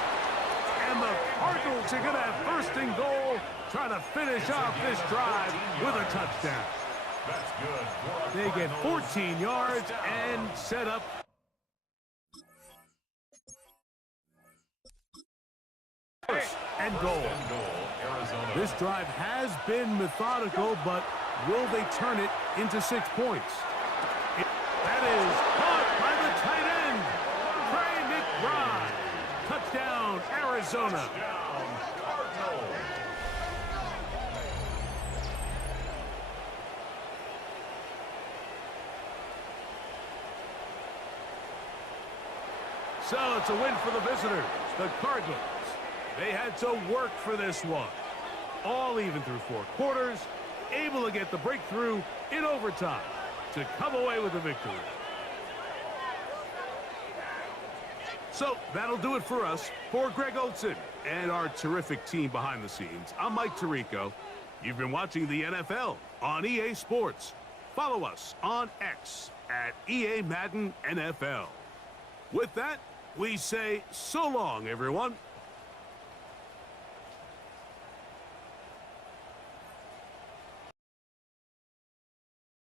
And the Cardinals are gonna have 1st and goal now trying to finish off this drive with a touchdown. That's good. For a They get Cardinals 14 yards first down. and set up. First and goal. And goal, Arizona. This drive has been methodical, but will they turn it into 6 points? That is caught by the tight end, Trey McBride. Touchdown, Arizona. Down, Cardinals. So it's a win for the visitors, the Cardinals. They had to work for this one. All even through 4 quarters, able to get the breakthrough in overtime to come away with a victory. So that'll do it for us. For Greg Olson and our terrific team behind the scenes, I'm Mike Tirico. You've been watching the NFL on EA Sports. Follow us on X at EA Madden NFL. With that, we say so long, everyone.